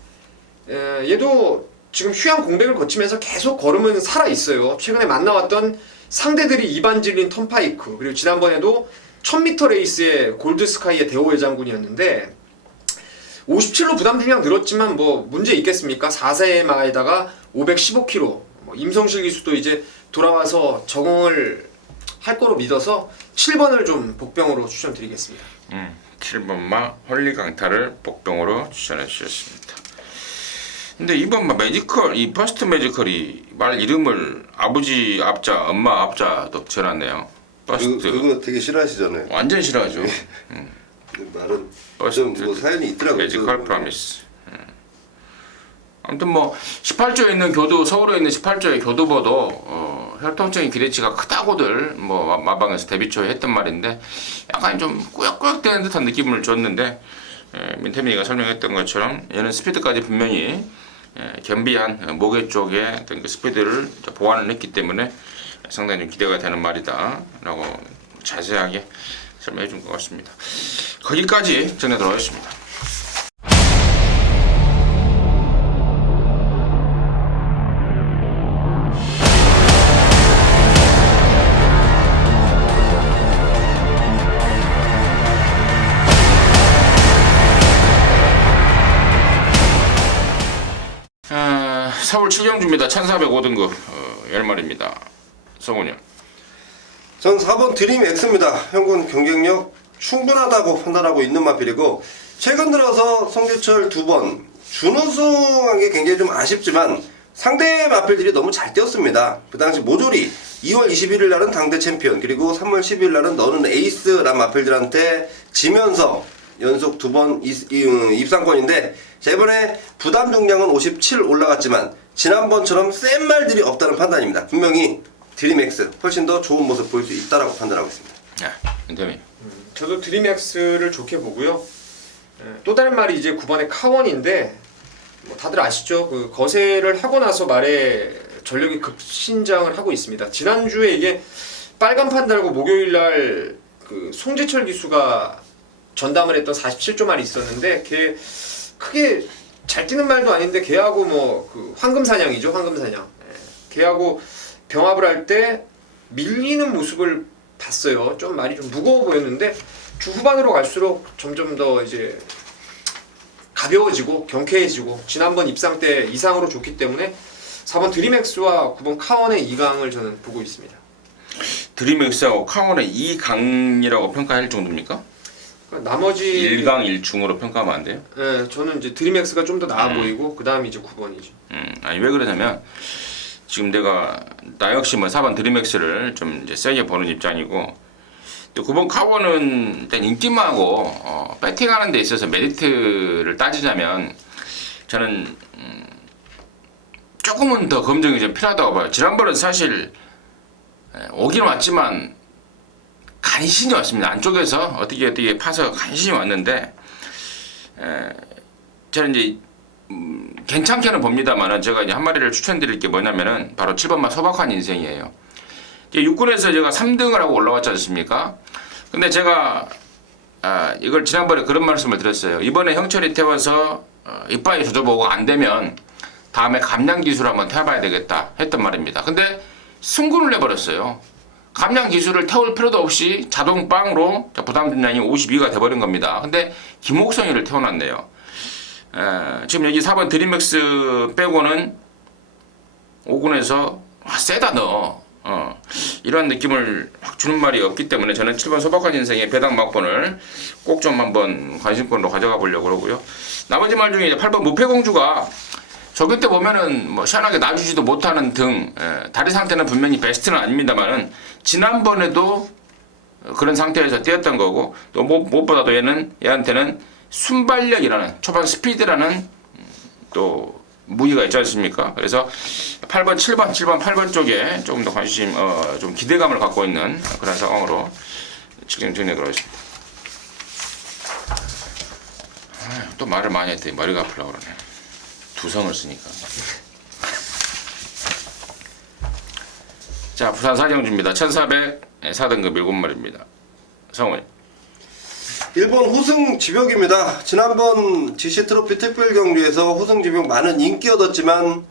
얘도 지금 휴양 공백을 거치면서 계속 걸음은 살아 있어요. 최근에 만나왔던 상대들이 이반 질린 턴파이크 그리고 지난번에도 1000m 레이스의 골드스카이의 대호회 장군이었는데 57로 부담 중량 늘었지만 뭐 문제 있겠습니까? 4세의 마에다가 515kg 뭐 임성실 기수도 이제 돌아와서 적응을 할 거로 믿어서 7번을 좀 복병으로 추천드리겠습니다. 7번마 홀리 강타를 복병으로 추천해 주셨습니다. 근데 이번 매지컬 이 퍼스트 매지컬이 말 이름을 아버지 앞자 엄마 앞자도 붙여놨네요. 퍼스트 그거 되게 싫어하시잖아요. 완전 싫어하죠. 말은 퍼스트 좀 뭐 사연이 있더라고요. 매지컬 프로미스. 아무튼 뭐 18조에 있는 교도 서울에 있는 18조의 교도보도 혈통적인 기대치가 크다고들 뭐 마방에서 데뷔 초에 했던 말인데 약간 좀 꾸역꾸역 되는 듯한 느낌을 줬는데 민태민이가 설명했던 것처럼 얘는 스피드까지 분명히 겸비한 모계 쪽에 어떤 그 스피드를 보완을 했기 때문에 상당히 좀 기대가 되는 말이다라고 자세하게 설명해 준 것 같습니다. 거기까지 전해드리도록 하겠습니다. 서울 7경주입니다. 1405등급 10마리입니다. 성훈이 형. 전 4번 드림 X입니다. 현군 경쟁력 충분하다고 판단하고 있는 마필이고 최근 들어서 송재철 2번 준우승한 게 굉장히 좀 아쉽지만 상대 마필들이 너무 잘 뛰었습니다. 그 당시 모조리 2월 21일 날은 당대 챔피언 그리고 3월 10일 날은 너는 에이스란 마필들한테 지면서 연속 2번 입상권인데 자, 이번에 부담重量은 57 올라갔지만 지난번처럼 센 말들이 없다는 판단입니다. 분명히 드림X 훨씬 더 좋은 모습 보일 수 있다라고 판단하고 있습니다. 민태민. 저도 드림X를 좋게 보고요. 또 다른 말이 이제 9번의 카원인데 뭐 다들 아시죠? 그 거세를 하고 나서 말에 전력이 급신장을 하고 있습니다. 지난주에 이게 빨간판 달고 목요일날 그 송재철 기수가 전담을 했던 47조 말이 있었는데 걔 크게 잘 뛰는 말도 아닌데 걔하고 뭐 그 황금사냥이죠. 황금사냥. 걔하고 병합을 할 때 밀리는 모습을 봤어요. 좀 말이 좀 무거워 보였는데 주 후반으로 갈수록 점점 더 이제 가벼워지고 경쾌해지고 지난번 입상 때 이상으로 좋기 때문에 4번 드림엑스와 9번 카원의 2강을 저는 보고 있습니다. 드림엑스하고 카원의 2강이라고 평가할 정도입니까? 그러니까 나머지 1강 1중으로 평가하면 안 돼요? 네, 저는 이제 드림엑스가 좀 더 나아 보이고 그 다음이 이제 9번이죠. 아니 왜 그러냐면 지금 나 역시 뭐 4번 드림엑스를 좀 이제 세게 보는 입장이고 또 9번 카본은 일단 인기만하고 배팅하는 데 있어서 메리트를 따지자면 저는 조금은 더 검증이 좀 필요하다고 봐요. 지난번은 사실 오긴 왔지만 간신히 왔습니다. 안쪽에서 어떻게 파서 간신히 왔는데 저는 이제 괜찮게는 봅니다만은 제가 이제 한 마리를 추천드릴 게 뭐냐면은 바로 7번마 소박한 인생이에요. 이제 6군에서 제가 3등을 하고 올라왔지 않습니까? 근데 제가 이걸 지난번에 그런 말씀을 드렸어요. 이번에 형철이 태워서 이빠이 조져보고 안 되면 다음에 감량 기술 한번 태워봐야 되겠다 했던 말입니다. 근데 승군을 내버렸어요. 감량 기술을 태울 필요도 없이 자동 빵으로 부담 중량이 52가 돼버린 겁니다. 근데 김옥성이를 태워놨네요. 지금 여기 4번 드림맥스 빼고는 5군에서 세다 너 이런 느낌을 확 주는 말이 없기 때문에 저는 7번 소박한 인생의 배당 막번을 꼭 좀 한번 관심권으로 가져가 보려고 그러고요. 나머지 말 중에 이제 8번 무패공주가 저기 때 보면은 뭐 시원하게 놔주지도 못하는 등 다리 상태는 분명히 베스트는 아닙니다만은 지난번에도 그런 상태에서 뛰었던 거고 또 무엇보다도 얘한테는 순발력이라는 초반 스피드라는 또 무기가 있지 않습니까? 그래서 8번, 7번, 8번 쪽에 조금 더 관심, 좀 기대감을 갖고 있는 그런 상황으로 정리하도록 하겠습니다. 또 말을 많이 했더니 머리가 아프려고 그러네. 두성을 쓰니까. 자, 부산 사경주입니다. 1400 4등급 7마리입니다. 성훈이. 1번 호승 지벽입니다. 지난번 GC 트로피 특별 경주에서 호승 지벽 많은 인기 얻었지만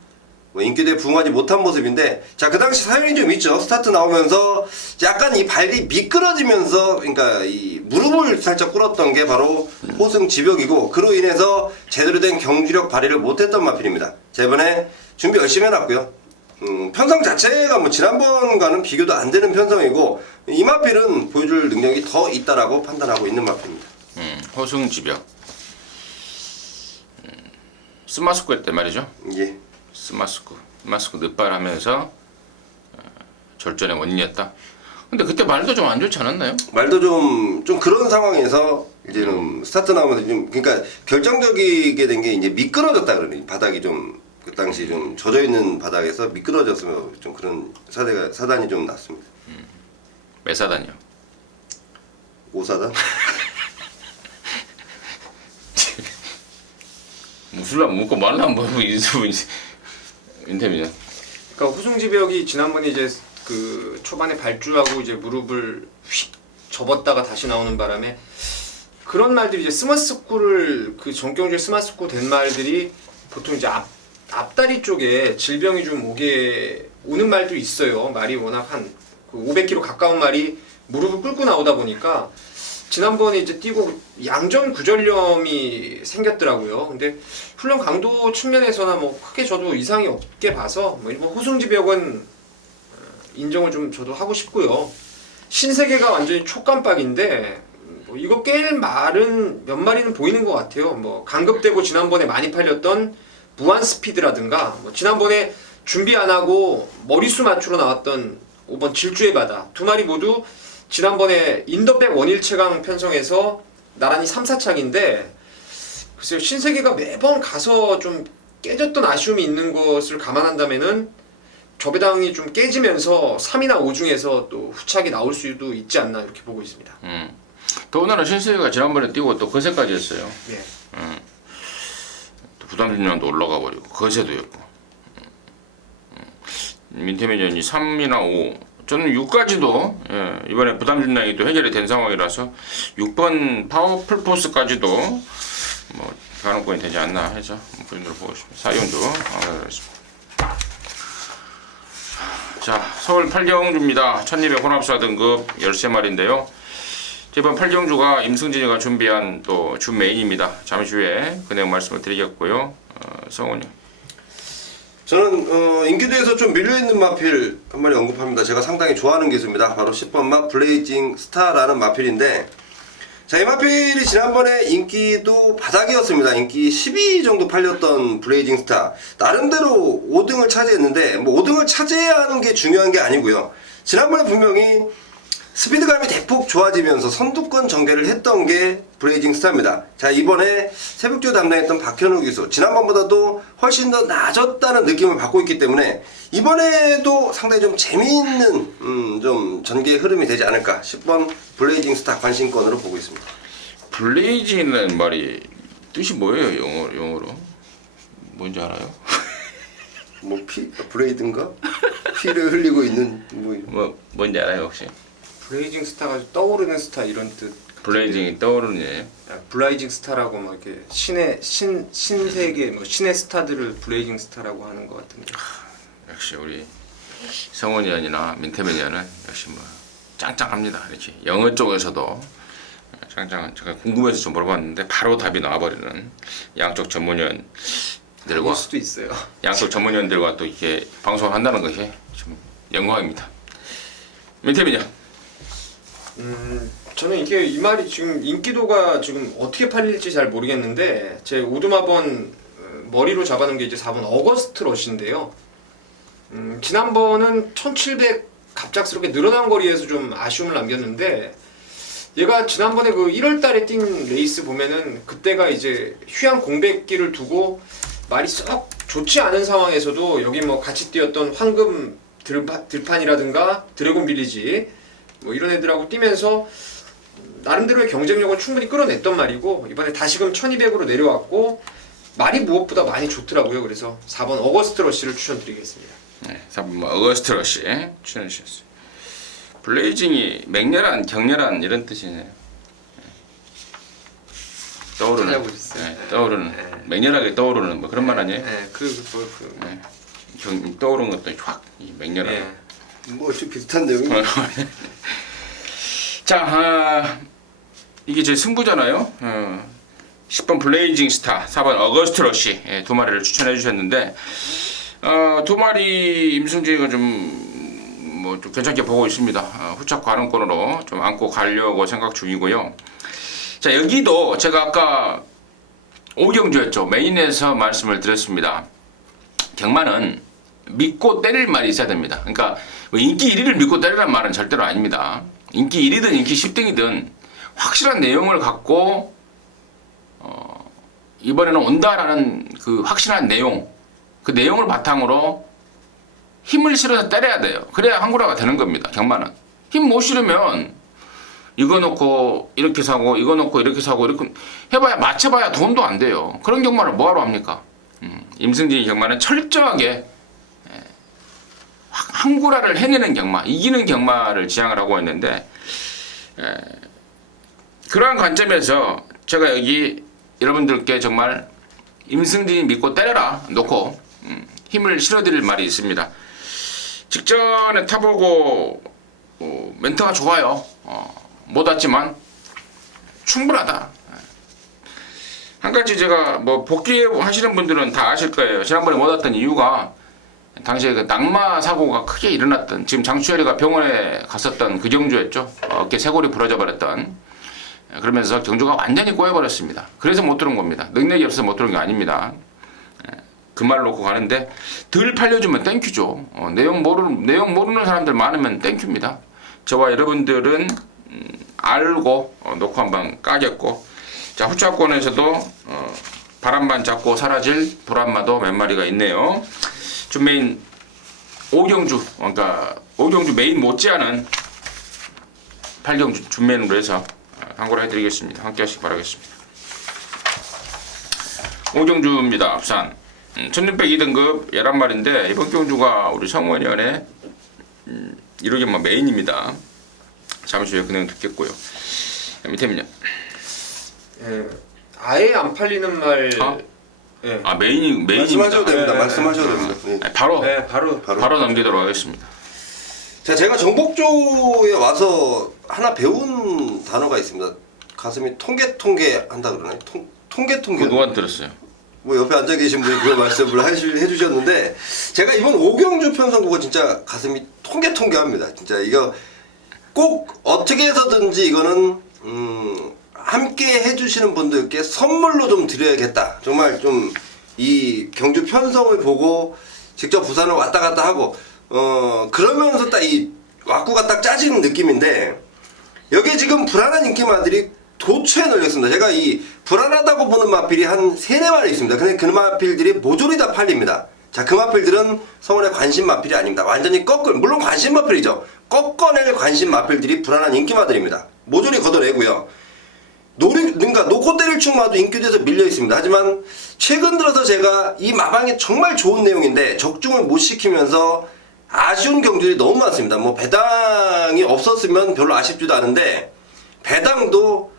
뭐 인기대에 부응하지 못한 모습인데 자, 그 당시 사연이 좀 있죠. 스타트 나오면서 약간 이 발이 미끄러지면서 그러니까 이 무릎을 살짝 꿇었던 게 바로 호승 지벽이고 그로 인해서 제대로 된 경주력 발휘를 못했던 마필입니다. 자, 이번에 준비 열심히 해놨고요. 편성 자체가 뭐 지난번과는 비교도 안 되는 편성이고 이 마필은 보여줄 능력이 더 있다라고 판단하고 있는 마필입니다. 호승 지벽. 스마스쿠 때 말이죠. 예. 스마스쿠 늦발하면서 절전의 원인이었다. 근데 그때 말도 좀 안 좋지 않았나요? 말도 좀 그런 상황에서 이제는 스타트 나오면서 좀 그러니까 결정적이게 된 게 이제 미끄러졌다 그러니 바닥이 좀 그 당시 좀 젖어 있는 바닥에서 미끄러졌으면 좀 그런 사단이 좀 났습니다. 몇 사단이요? 5사단? 무술라 묻고 말라 뭐 인터뷰죠. 그러니까 호승지벽이 지난번에 이제 그 초반에 발주하고 이제 무릎을 휙 접었다가 다시 나오는 바람에 그런 말들이 이제 스마스쿠를 그 전경주에 스마스쿠 된 말들이 보통 이제 앞다리 쪽에 질병이 좀 오는 말도 있어요. 말이 워낙 한 500kg 가까운 말이 무릎을 꿇고 나오다 보니까 지난번에 이제 뛰고 양전 구절염이 생겼더라고요. 근데 훈련 강도 측면에서나 뭐 크게 저도 이상이 없게 봐서 뭐 일본 호승지벽은 인정을 좀 저도 하고 싶고요. 신세계가 완전히 촉깜빡인데 뭐 이거 깰 말은 몇 마리는 보이는 것 같아요. 뭐 강급되고 지난번에 많이 팔렸던 무한 스피드라든가 뭐 지난번에 준비 안 하고 머리수 맞추러 나왔던 5번 질주의 바다 두 마리 모두 지난번에 인더백 원일체강 편성에서 나란히 3, 4착인데 글쎄요 신세계가 매번 가서 좀 깨졌던 아쉬움이 있는 것을 감안한다면은 저 배당이 좀 깨지면서 3이나 5 중에서 또 후착이 나올 수도 있지 않나 이렇게 보고 있습니다. 더군다나 신세계가 지난번에 뛰고 또 거세까지 했어요. 네. 또 부담 중량도 올라가 버리고 거세도 했고. 민태민전이 3이나 5 저는 6까지도 이번에 부담 중량이 또 해결이 된 상황이라서 6번 파워 풀포스까지도 뭐 가능성이 되지 않나 해서 그림으로 보고 있습니다. 사용주 하겠습니다. 자, 서울 8경주입니다. 1200 혼합사 등급 13마리인데요. 이번 8경주가 임승진이가 준비한 또 주 메인입니다. 잠시 후에 그 내용 말씀을 드리겠고요. 성훈이. 저는 인기도에서 좀 밀려있는 마필 한 마리 언급합니다. 제가 상당히 좋아하는 기수입니다. 바로 10번 마 블레이징 스타라는 마필인데 자, 이 마필이 지난번에 인기도 바닥이었습니다. 인기 12 정도 팔렸던 블레이징 스타 나름대로 5등을 차지했는데 뭐 5등을 차지해야 하는 게 중요한 게 아니고요. 지난번에 분명히 스피드감이 대폭 좋아지면서 선두권 전개를 했던 게 블레이징 스타입니다. 자, 이번에 새벽주 담당했던 박현우 기수 지난번보다도 훨씬 더 나아졌다는 느낌을 받고 있기 때문에 이번에도 상당히 좀 재미있는 좀 전개의 흐름이 되지 않을까 10번 블레이징 스타 관심권으로 보고 있습니다. 블레이징이라는 말이 뜻이 뭐예요? 영어로? 뭔지 알아요? 뭐 브레이드인가? 피를 흘리고 있는 뭔지 알아요 혹시? 블레이징 스타가 떠오르는 스타 이런 뜻. 블레이징이 떠오르는 예. 블라이징 스타라고 막 이렇게 신세계 뭐 신의 스타들을 블레이징 스타라고 하는 것 같은데. 역시 우리 성원이 형이나 민태민이 형은 역시 뭐 짱짱합니다. 이렇게 영어 쪽에서도 짱짱한. 제가 궁금해서 좀 물어봤는데 바로 답이 나와버리는 양쪽 전문위원들과 아닐 수도 있어요. 양쪽 전문위원들과 또 이렇게 방송을 한다는 것이 좀 영광입니다. 민태민 형. 저는 이게 이 말이 지금 인기도가 지금 어떻게 팔릴지 잘 모르겠는데 제 오두마번 머리로 잡아놓은 게 이제 4번 어거스트 러시인데요. 지난번은 1700 갑작스럽게 늘어난 거리에서 좀 아쉬움을 남겼는데 얘가 지난번에 그 1월달에 뛴 레이스 보면은 그때가 이제 휴양 공백기를 두고 말이 썩 좋지 않은 상황에서도 여기 뭐 같이 뛰었던 황금 들판이라든가 드래곤 빌리지 뭐 이런 애들하고 뛰면서 나름대로의 경쟁력을 충분히 끌어냈던 말이고 이번에 다시금 1200으로 내려왔고 말이 무엇보다 많이 좋더라고요. 그래서 4번 어거스트 러시를 추천드리겠습니다. 네, 4번 어거스트 러시 추천해 주셨어요. 블레이징이 맹렬한, 격렬한 이런 뜻이네요. 떠오르는, 찾아보셨어요? 네, 떠오르는, 네. 맹렬하게 떠오르는 뭐 그런 말 아니에요? 네, 떠오르는 것도 확 맹렬하게. 네. 좀 비슷한 내용이. 자, 이게 제 승부잖아요. 10번 블레이징 스타, 4번 어거스트 러시 두 마리를 추천해 주셨는데 두 마리 임승진이가 좀 괜찮게 보고 있습니다. 후착 관음권으로 좀 안고 가려고 생각 중이고요. 자, 여기도 제가 아까 오경주였죠. 메인에서 말씀을 드렸습니다. 경마는 믿고 때릴 말이 있어야 됩니다. 그러니까 인기 1위를 믿고 때리란 말은 절대로 아닙니다. 인기 1위든 인기 10등이든 확실한 내용을 갖고 이번에는 온다라는 그 확실한 내용, 그 내용을 바탕으로 힘을 실어서 때려야 돼요. 그래야 한구라가 되는 겁니다. 경마는 힘 못 실으면 이거 놓고 이렇게 사고 이거 놓고 이렇게 사고 이렇게 해봐야 맞춰봐야 돈도 안 돼요. 그런 경마를 뭐하러 합니까? 임승진이 경마는 철저하게 한구라를 해내는 경마, 이기는 경마를 지향을 하고 있는데 그러한 관점에서 제가 여기 여러분들께 정말 임승진이 믿고 때려라 놓고 힘을 실어드릴 말이 있습니다. 직전에 타보고 멘트가 좋아요. 못 왔지만 충분하다. 한 가지 제가 복귀하시는 분들은 다 아실 거예요. 지난번에 못 왔던 이유가 당시에 그 낙마 사고가 크게 일어났던, 지금 장추열이가 병원에 갔었던 그 경주였죠. 어깨 쇄골이 부러져 버렸던. 그러면서 경주가 완전히 꼬여버렸습니다. 그래서 못 들어온 겁니다. 능력이 없어서 못 들어온 게 아닙니다. 그 말 놓고 가는데 덜 팔려주면 땡큐죠. 내용 모르는 사람들 많으면 땡큐입니다. 저와 여러분들은 알고 놓고 한번 까겠고, 자, 후차권에서도 바람만 잡고 사라질 불안마도 몇 마리가 있네요. 준메인 오경주, 그러니까 오경주 메인 못지않은 8경주 준메인으로 해서 광고를 해드리겠습니다. 함께 하시기 바라겠습니다. 오경주입니다. 앞산 1602등급 11마리인데 이번 경주가 우리 성원위원회 1호경마 메인입니다. 잠시 후에 그 내용 듣겠고요. 밑에는요. 예, 아예 안 팔리는 말. 예. 메인입니다. 말씀하셔도 됩니다. 네, 말씀하셔도 됩니다. 네. 바로 넘기도록 하겠습니다. 자, 제가 정복조에 와서 하나 배운 단어가 있습니다. 가슴이 통게통게 한다 그러나요? 통게통게. 그거 누구한테 들었어요? 뭐 옆에 앉아 계신 분이 그 말씀을 해주셨는데, 제가 이번 오경주 편성국은 진짜 가슴이 통게통게합니다. 진짜 이거 꼭 어떻게 해서든지 이거는 함께 해주시는 분들께 선물로 좀 드려야겠다. 정말 좀 이 경주 편성을 보고 직접 부산을 왔다 갔다 하고 그러면서 딱 이 왁구가 딱 짜지는 느낌인데, 여기 지금 불안한 인기마들이 도처에 널렸습니다. 제가 이 불안하다고 보는 마필이 한 3-4마리 있습니다. 근데 그 마필들이 모조리 다 팔립니다. 자, 그 마필들은 성원의 관심 마필이 아닙니다. 완전히 물론 관심 마필이죠. 꺾어낼 관심 마필들이 불안한 인기마들입니다. 모조리 걷어내고요. 그러니까 놓고 때릴 축마도 인기도에서 밀려 있습니다. 하지만 최근 들어서 제가 이 마방이 정말 좋은 내용인데 적중을 못 시키면서 아쉬운 경주들이 너무 많습니다. 뭐 배당이 없었으면 별로 아쉽지도 않은데 배당도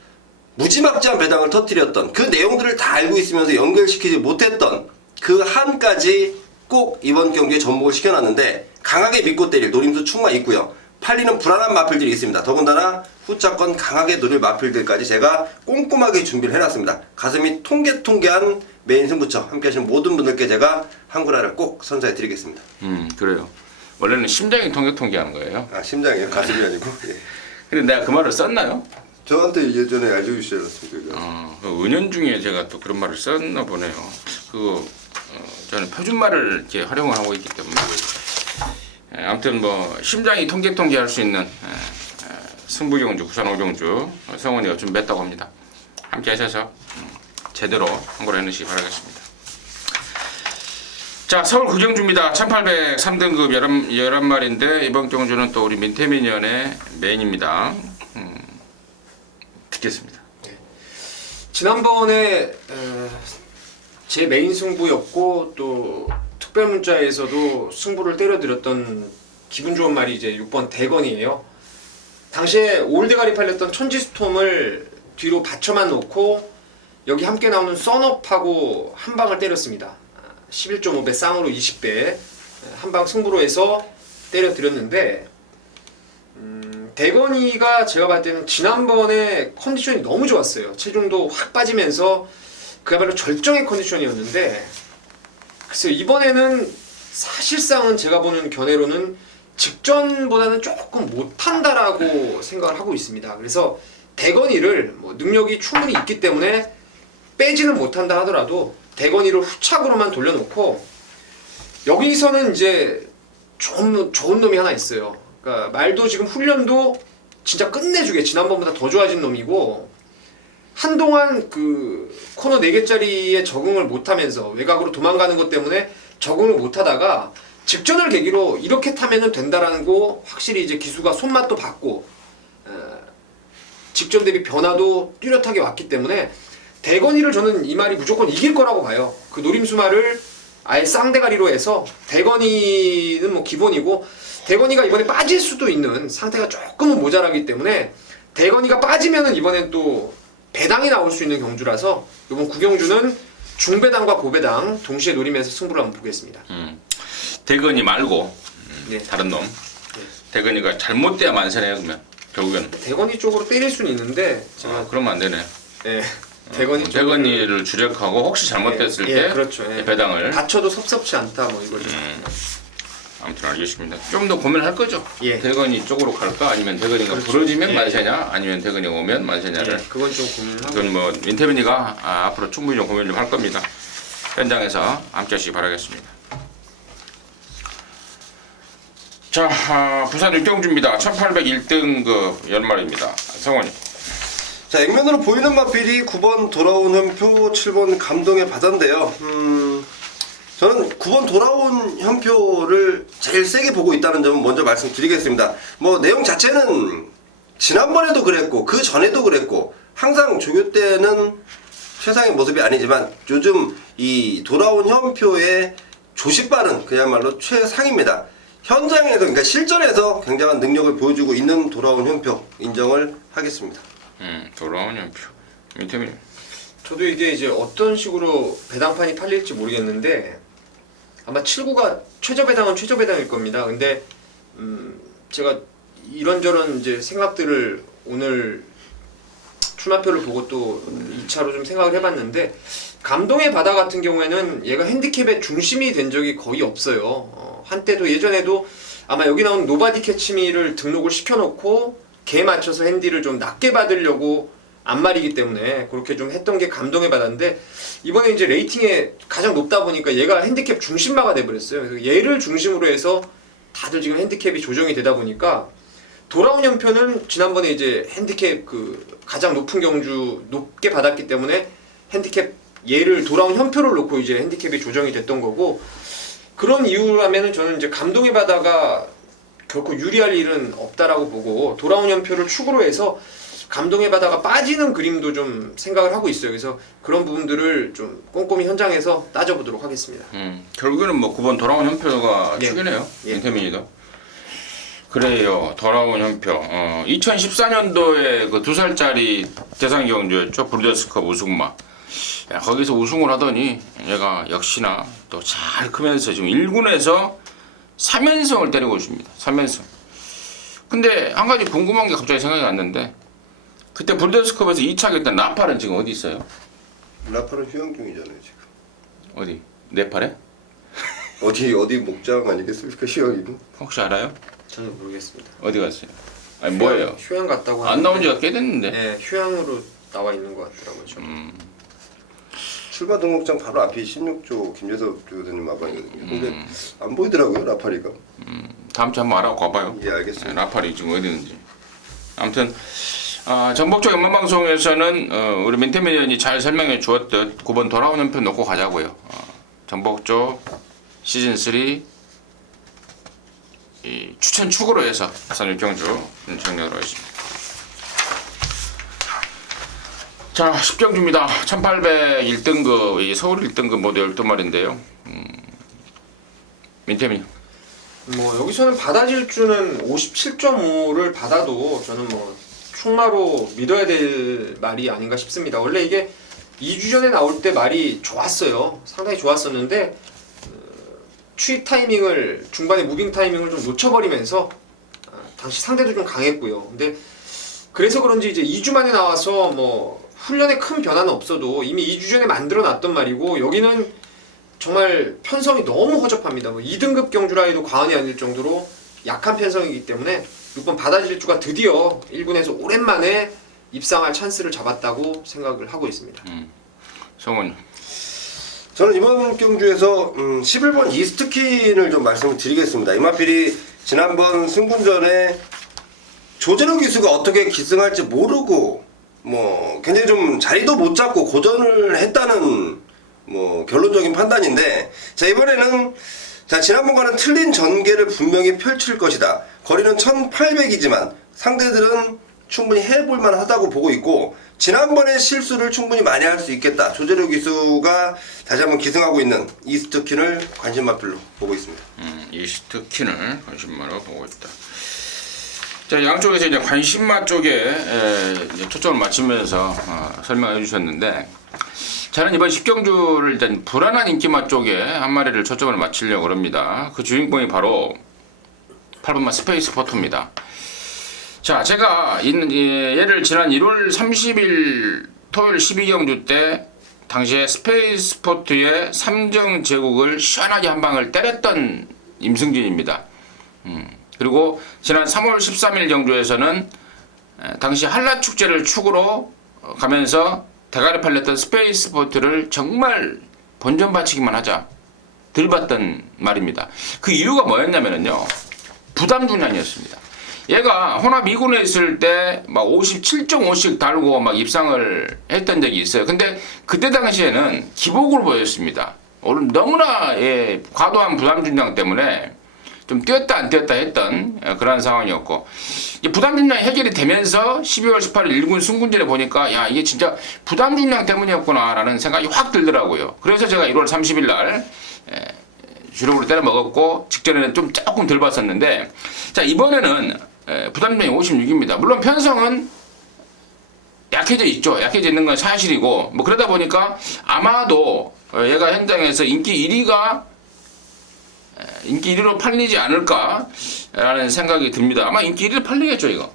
무지막지한 배당을 터뜨렸던 그 내용들을 다 알고 있으면서 연결시키지 못했던 그 한까지 꼭 이번 경기에 접목을 시켜놨는데 강하게 믿고 때릴 노림수 충마 있고요. 팔리는 불안한 마필들이 있습니다. 더군다나 후차권 강하게 노릴 마필들까지 제가 꼼꼼하게 준비를 해놨습니다. 가슴이 통계통계한 메인 승부처 함께 하시는 모든 분들께 제가 한구라를 꼭 선사해드리겠습니다. 그래요. 원래는 심장이 통계통계하는 거예요. 아 심장이요? 가슴이 아니고? 예. 근데 내가 그 말을 썼나요? 저한테 예전에 알려주시지 않았습니까? 그 은연중에 제가 또 그런 말을 썼나 보네요. 저는 표준말을 이렇게 활용을 하고 있기 때문에 아무튼 뭐 심장이 통계통계할 수 있는 승부경주 부산 오경주 성원이가 좀 맸다고 합니다. 함께 하셔서 제대로 한골 해내시기 바라겠습니다. 자, 서울 구경주입니다. 1803등급 11마리인데 이번 경주는 또 우리 민태민연의 메인입니다. 듣겠습니다. 지난번에 제 메인 승부였고 또 특별 문자에서도 승부를 때려드렸던 기분 좋은 말이 이제 6번 대건이에요. 당시에 올대가리 팔렸던 천지스톰을 뒤로 받쳐만 놓고 여기 함께 나오는 썬업하고 한 방을 때렸습니다. 11.5배 쌍으로 20배 한 방 승부로 해서 때려드렸는데 대건이가 제가 봤을 때는 지난번에 컨디션이 너무 좋았어요. 체중도 확 빠지면서 그야말로 절정의 컨디션이었는데 글쎄요, 이번에는 사실상은 제가 보는 견해로는 직전보다는 조금 못한다라고 생각을 하고 있습니다. 그래서 대건이를 뭐 능력이 충분히 있기 때문에 빼지는 못한다 하더라도 대건이를 후착으로만 돌려놓고 여기서는 이제 좋은 놈이 하나 있어요. 그러니까 말도 지금 훈련도 진짜 끝내주게 지난번보다 더 좋아진 놈이고 한동안 그 코너 4개짜리에 적응을 못하면서 외곽으로 도망가는 것 때문에 적응을 못하다가 직전을 계기로 이렇게 타면은 된다라는 거 확실히 이제 기수가 손맛도 받고 직전 대비 변화도 뚜렷하게 왔기 때문에 대건이를 저는 이 말이 무조건 이길 거라고 봐요. 그 노림수말을 아예 쌍대가리로 해서 대건이는 뭐 기본이고 대건이가 이번에 빠질 수도 있는 상태가 조금은 모자라기 때문에 대건이가 빠지면은 이번엔 또 배당이 나올 수 있는 경주라서 이번 구경주는 중배당과 고배당 동시에 노리면서 승부를 한번 보겠습니다. 대건이 말고 네. 다른 놈. 대건이가 잘못돼야 만세네요. 그러면 결국에는. 대건이 쪽으로 때릴 수는 있는데 제가 그러면 안 되네. 네. 대건이 대건이를 주력하고 혹시 잘못됐을 때 그렇죠. 예. 배당을 다쳐도 섭섭치 않다 뭐 이거죠. 아무튼 알겠습니다. 좀 더 고민할 거죠. 예. 대건이 쪽으로 갈까 아니면 대건이가 그렇죠. 부러지면 예. 만세냐 아니면 대건이가 오면 만세냐를. 예, 그건 좀 고민을 하고. 그건 뭐 민태민이가 앞으로 충분히 좀 고민 좀 할 겁니다. 현장에서 함께 하시기 바라겠습니다. 자, 부산 육경주입니다. 1801등급 연말입니다. 성원이. 자, 액면으로 보이는 마필이 9번 돌아온 현표, 7번 감동의 바다인데요. 저는 9번 돌아온 현표를 제일 세게 보고 있다는 점은 먼저 말씀드리겠습니다. 뭐 내용 자체는 지난번에도 그랬고 그 전에도 그랬고 항상 조교 때는 최상의 모습이 아니지만 요즘 이 돌아온 현표의 조시 빠른 그야말로 최상입니다. 현장에서 그러니까 실전에서 굉장한 능력을 보여주고 있는 돌아온 현표 인정을 하겠습니다. 돌아온 현표. 민태민. 저도 이게 이제 어떤 식으로 배당판이 팔릴지 모르겠는데 아마 7구가 최저 배당은 최저 배당일 겁니다. 근데 제가 이런저런 이제 생각들을 오늘 출마표를 보고 또 2차로 좀 생각을 해봤는데 감동의 바다 같은 경우에는 얘가 핸디캡의 중심이 된 적이 거의 없어요. 한때도 예전에도 아마 여기 나온 노바디 캐치미를 등록을 시켜놓고 걔에 맞춰서 핸디를 좀 낮게 받으려고 안말이기 때문에 그렇게 좀 했던 게 감동의 바다인데 이번에 이제 레이팅에 가장 높다 보니까 얘가 핸디캡 중심마가 돼버렸어요. 그래서 얘를 중심으로 해서 다들 지금 핸디캡이 조정이 되다 보니까 돌아온 연표는 지난번에 이제 핸디캡 그 가장 높은 경주 높게 받았기 때문에 핸디캡 얘를 돌아온 현표를 놓고 이제 핸디캡이 조정이 됐던 거고 그런 이유라면은 저는 이제 감동의 바다가 결코 유리할 일은 없다라고 보고 돌아온 연표를 축으로 해서 감동의 바다가 빠지는 그림도 좀 생각을 하고 있어요. 그래서 그런 부분들을 좀 꼼꼼히 현장에서 따져보도록 하겠습니다. 결국에는 뭐 9번 돌아온 현표가 예. 축이네요. 예. 민태민이도. 그래요. 돌아온 현표. 2014년도에 그 2살짜리 대상 경주였죠. 브리더스컵 우승마. 야, 거기서 우승을 하더니 얘가 역시나 또 잘 크면서 지금 1군에서 3연승을 때리고 있습니다. 3연승. 근데 한 가지 궁금한 게 갑자기 생각이 났는데 그때 브리더스컵에서 2차 했던 라팔은 지금 어디 있어요? 라파는 휴양 중이잖아요 지금. 어디? 네팔에? 어디 목장 아니겠습니까 휴양이면? 혹시 알아요? 저는 모르겠습니다. 어디 갔어요? 아니 뭐예요? 휴양 갔다고 안 나온 하는데, 지가 꽤 됐는데. 네, 휴양으로 나와 있는 것 같더라고요. 출마 등록장 바로 앞에 16조 김재섭 교수님 마방이거든요. 근데 안 보이더라고요 라파리가. 다음 주에 한번 알아고 가봐요. 예 알겠습니다. 라팔이 지금 어디 있는지. 아무튼 전북적 연말방송에서는 우리 민태민 의원이 잘 설명해 주었듯 9번 돌아온 연표 놓고 가자고요. 전북적 시즌3 이 추천 축으로 해서 선일경주 정리하도록 하겠습니다. 자, 10경주입니다. 1801등급, 이 서울 1등급 모두 12마리인데요. 민태민. 뭐 여기서는 받아질주는 57.5를 받아도 저는 뭐 충마로 믿어야 될 말이 아닌가 싶습니다. 원래 이게 2주 전에 나올 때 말이 좋았어요. 상당히 좋았었는데 추입 타이밍을 중반에 무빙 타이밍을 좀 놓쳐버리면서 당시 상대도 좀 강했고요. 근데 그래서 그런지 이제 2주 만에 나와서 뭐 훈련에 큰 변화는 없어도 이미 2주 전에 만들어 놨던 말이고 여기는 정말 편성이 너무 허접합니다. 뭐 2등급 경주라 해도 과언이 아닐 정도로 약한 편성이기 때문에 6번 바다질주가 드디어 1군에서 오랜만에 입상할 찬스를 잡았다고 생각을 하고 있습니다. 성원. 저는 이번 경주에서 11번 이스트킨을 좀 말씀을 드리겠습니다. 이마필이 지난번 승군전에 조재로 기수가 어떻게 기승할지 모르고 뭐 굉장히 좀 자리도 못 잡고 고전을 했다는 뭐 결론적인 판단인데, 자 이번에는 자 지난번과는 틀린 전개를 분명히 펼칠 것이다. 거리는 1800이지만 상대들은 충분히 해볼만 하다고 보고 있고 지난번의 실수를 충분히 많이 할 수 있겠다. 조재료 기수가 다시 한번 기승하고 있는 이스트킨을 관심마필로 보고 있습니다. 이스트킨을 관심마로 보고 있다. 자, 양쪽에서 이제 관심마 쪽에 이제 초점을 맞추면서 설명해 주셨는데, 저는 이번 10경주를 일단 불안한 인기마 쪽에 한 마리를 초점을 맞추려고 합니다. 그 주인공이 바로 8번마 스페이스 포토입니다. 자, 제가 얘를 지난 1월 30일 토요일 12경주 때 당시에 스페이스 포트의 3정 제국을 시원하게 한 방을 때렸던 임승진입니다. 그리고 지난 3월 13일 경주에서는 당시 한라축제를 축으로 가면서 대가리 팔렸던 스페이스 포트를 정말 본전 바치기만 하자 들봤던 말입니다. 그 이유가 뭐였냐면요, 부담 중량이었습니다. 얘가 혼합 2군에 있을 때 막 57.5씩 달고 막 입상을 했던 적이 있어요. 근데 그때 당시에는 기복으로 보였습니다. 너무나 과도한 부담 중량 때문에 좀 뛰었다 안 뛰었다 했던 그런 상황이었고, 부담 중량이 해결이 되면서 12월 18일 1군 승군전에 보니까 야 이게 진짜 부담 중량 때문이었구나 라는 생각이 확 들더라고요. 그래서 제가 1월 30일 날 주력으로 때려 먹었고 직전에는 좀 조금 덜 봤었는데, 자 이번에는 부담 중량이 56입니다. 물론 편성은 약해져 있죠. 약해져 있는 건 사실이고, 뭐 그러다 보니까 아마도 얘가 현장에서 인기 1위로 팔리지 않을까라는 생각이 듭니다. 아마 인기 1위로 팔리겠죠, 이거.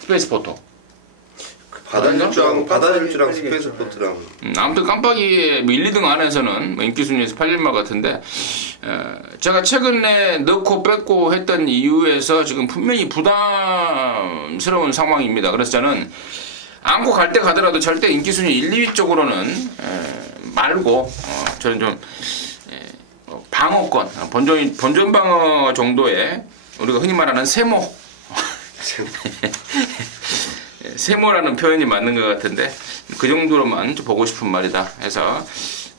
스페이스 포토. 바다질주랑 스페이스 포트랑. 아무튼 깜빡이에 1, 2등 안에서는 뭐 인기 순위에서 팔릴 것 같은데, 제가 최근에 넣고 뺐고 했던 이유에서 지금 분명히 부담스러운 상황입니다. 그래서 저는 안고 갈 때 가더라도 절대 인기 순위 1, 2위 쪽으로는 말고 저는 좀 방어권, 본전 방어 정도의 우리가 흔히 말하는 세모라는 표현이 맞는 것 같은데 그 정도로만 좀 보고 싶은 말이다 해서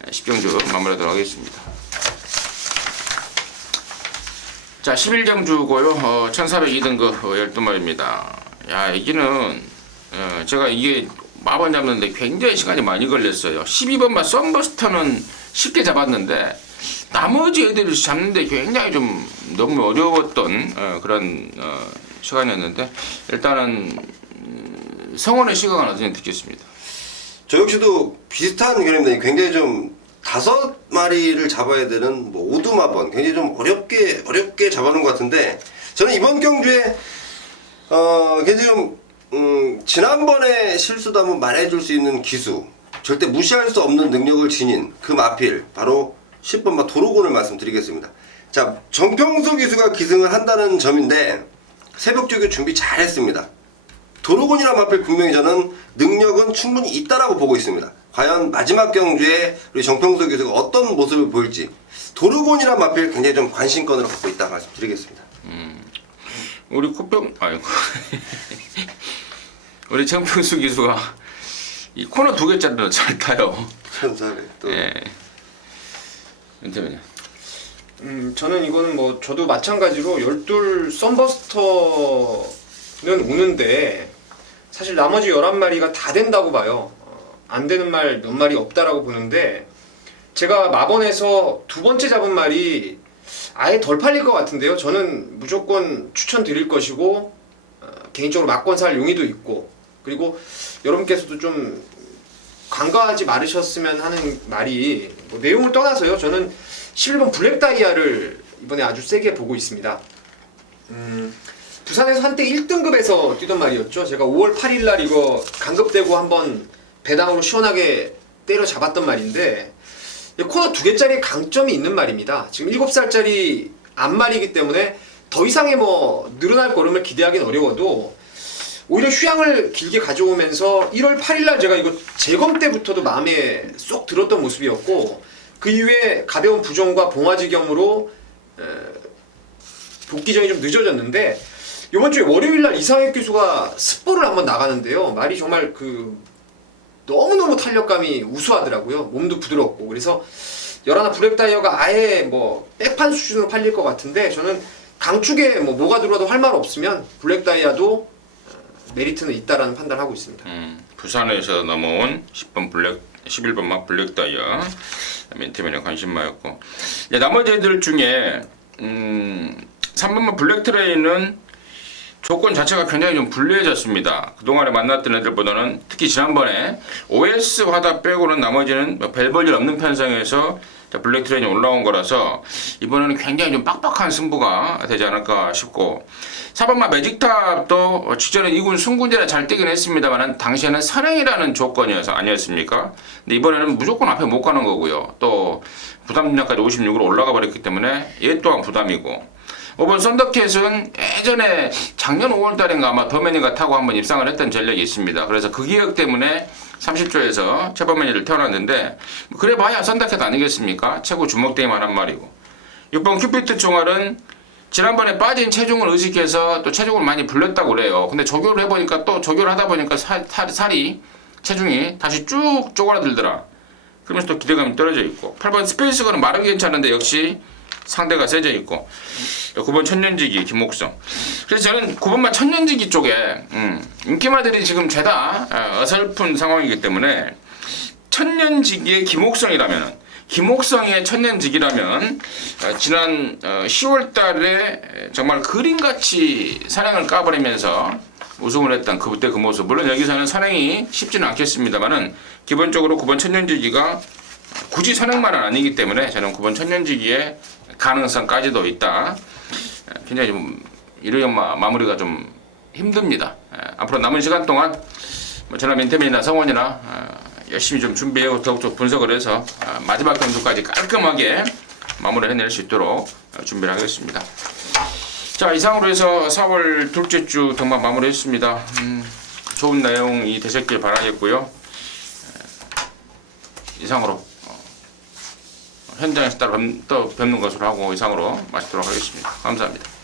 10경주 마무리하도록 하겠습니다. 자, 11경주고요. 1402등급 12마리입니다. 야, 여기는 제가 이게 마번 잡는데 굉장히 시간이 많이 걸렸어요. 12번만 썬버스터는 쉽게 잡았는데 나머지 애들을 잡는데 굉장히 좀 너무 어려웠던 그런 시간이었는데 일단은 성원의 시각은 어떻게 듣겠습니다. 저 역시도 비슷한 개념인데 굉장히 좀 5마리를 잡아야 되는 뭐 오두마번 굉장히 좀 어렵게 잡아놓은 것 같은데 저는 이번 경주에 굉장히 좀 지난번에 실수도 한번 말해줄 수 있는 기수 절대 무시할 수 없는 능력을 지닌 그 마필 바로 10번마 도로곤을 말씀드리겠습니다. 자, 정평수 기수가 기승을 한다는 점인데 새벽조교 준비 잘했습니다. 도로곤이란 마필 분명히 저는 능력은 충분히 있다라고 보고 있습니다. 과연 마지막 경주에 우리 정평수 기수가 어떤 모습을 보일지 도로곤이란 마필 굉장히 좀 관심권으로 갖고 있다 말씀드리겠습니다. 우리 코평 아이고 우리 정평수 기수가 이 코너 2개짜리로 잘 타요. 천사래 또. 예. 윤태민이. 저는 이거는 뭐 저도 마찬가지로 12 썬버스터는 오는데 사실 나머지 11마리가 다 된다고 봐요. 안 되는 말 몇 마리 없다라고 보는데 제가 마번에서 두 번째 잡은 말이 아예 덜 팔릴 것 같은데요. 저는 무조건 추천드릴 것이고 개인적으로 막권 살 용의도 있고 그리고 여러분께서도 좀 간과하지 말으셨으면 하는 말이 뭐 내용을 떠나서요. 저는 11번 블랙 다이아를 이번에 아주 세게 보고 있습니다. 부산에서 한때 1등급에서 뛰던 말이었죠. 제가 5월 8일날 이거 강급대고 한번 배당으로 시원하게 때려 잡았던 말인데 코너 2개짜리 강점이 있는 말입니다. 지금 7살짜리 암말이기 때문에 더 이상의 뭐 늘어날 걸음을 기대하기는 어려워도 오히려 휴양을 길게 가져오면서 1월 8일날 제가 이거 재검 때부터도 마음에 쏙 들었던 모습이었고 그 이후에 가벼운 부종과 봉화지경으로 복귀전이 좀 늦어졌는데 이번 주에 월요일날 이상혁 교수가 습보를 한번 나가는데요. 말이 정말 너무너무 탄력감이 우수하더라고요. 몸도 부드럽고 그래서 열하나 블랙 다이어가 아예 뭐 백판 수준으로 팔릴 것 같은데 저는 강축에 뭐가 들어와도 할 말 없으면 블랙 다이아도 메리트는 있다라는 판단을 하고 있습니다. 부산에서 넘어온 11번 막 블랙 다이아 멘트맨에 관심마였고 나머지 애들 중에 3번만 블랙 트레이는 조건 자체가 굉장히 좀 불리해졌습니다. 그동안에 만났던 애들보다는 특히 지난번에 OS 화다 빼고는 나머지는 별 볼일 없는 편성에서 블랙 트레인이 올라온 거라서 이번에는 굉장히 좀 빡빡한 승부가 되지 않을까 싶고 4번마 매직탑도 직전에 2군 승군제라 잘 뛰긴 했습니다만 당시에는 선행이라는 조건이어서 아니었습니까? 근데 이번에는 무조건 앞에 못 가는 거고요. 또 부담 능력까지 56으로 올라가 버렸기 때문에 얘 또한 부담이고 5번 썬더캣은 예전에 작년 5월달인가 아마 더맨이가 타고 한번 입상을 했던 전력이 있습니다. 그래서 그 기억 때문에 30조에서 최범맨이를 태어났는데 그래 봐야 썬더캣 아니겠습니까? 최고 주목되기 만한 말이고 6번 큐피트 총알은 지난번에 빠진 체중을 의식해서 또 체중을 많이 불렸다고 그래요. 근데 조교를 해보니까 또 조교를 하다 보니까 살이 체중이 다시 쭉 쪼그라들더라. 그러면서 또 기대감이 떨어져 있고 8번 스페이스건은 말은 괜찮은데 역시 상대가 세져 있고 9번 천년지기 김옥성. 그래서 저는 9번만 천년지기 쪽에 인기마들이 지금 죄다 어설픈 상황이기 때문에 천년지기의 김옥성이라면 김옥성의 천년지기라면 지난 10월달에 정말 그림같이 산행을 까버리면서 우승을 했던 그때 그 모습. 물론 여기서는 산행이 쉽지는 않겠습니다만은 기본적으로 9번 천년지기가 굳이 산행만은 아니기 때문에 저는 9번 천년지기의 가능성까지도 있다. 굉장히 좀 이르연 마무리가 좀 힘듭니다. 앞으로 남은 시간 동안 저나 민태민이나 성원이나 열심히 좀 준비하고 더욱더 분석을 해서 마지막 경주까지 깔끔하게 마무리를 해낼 수 있도록 준비를 하겠습니다. 자, 이상으로 해서 4월 둘째 주 등반 마무리했습니다. 좋은 내용이 되셨길 바라겠고요. 이상으로 현장에서 따로 뵙는 것으로 하고 이상으로 마치도록 하겠습니다. 감사합니다.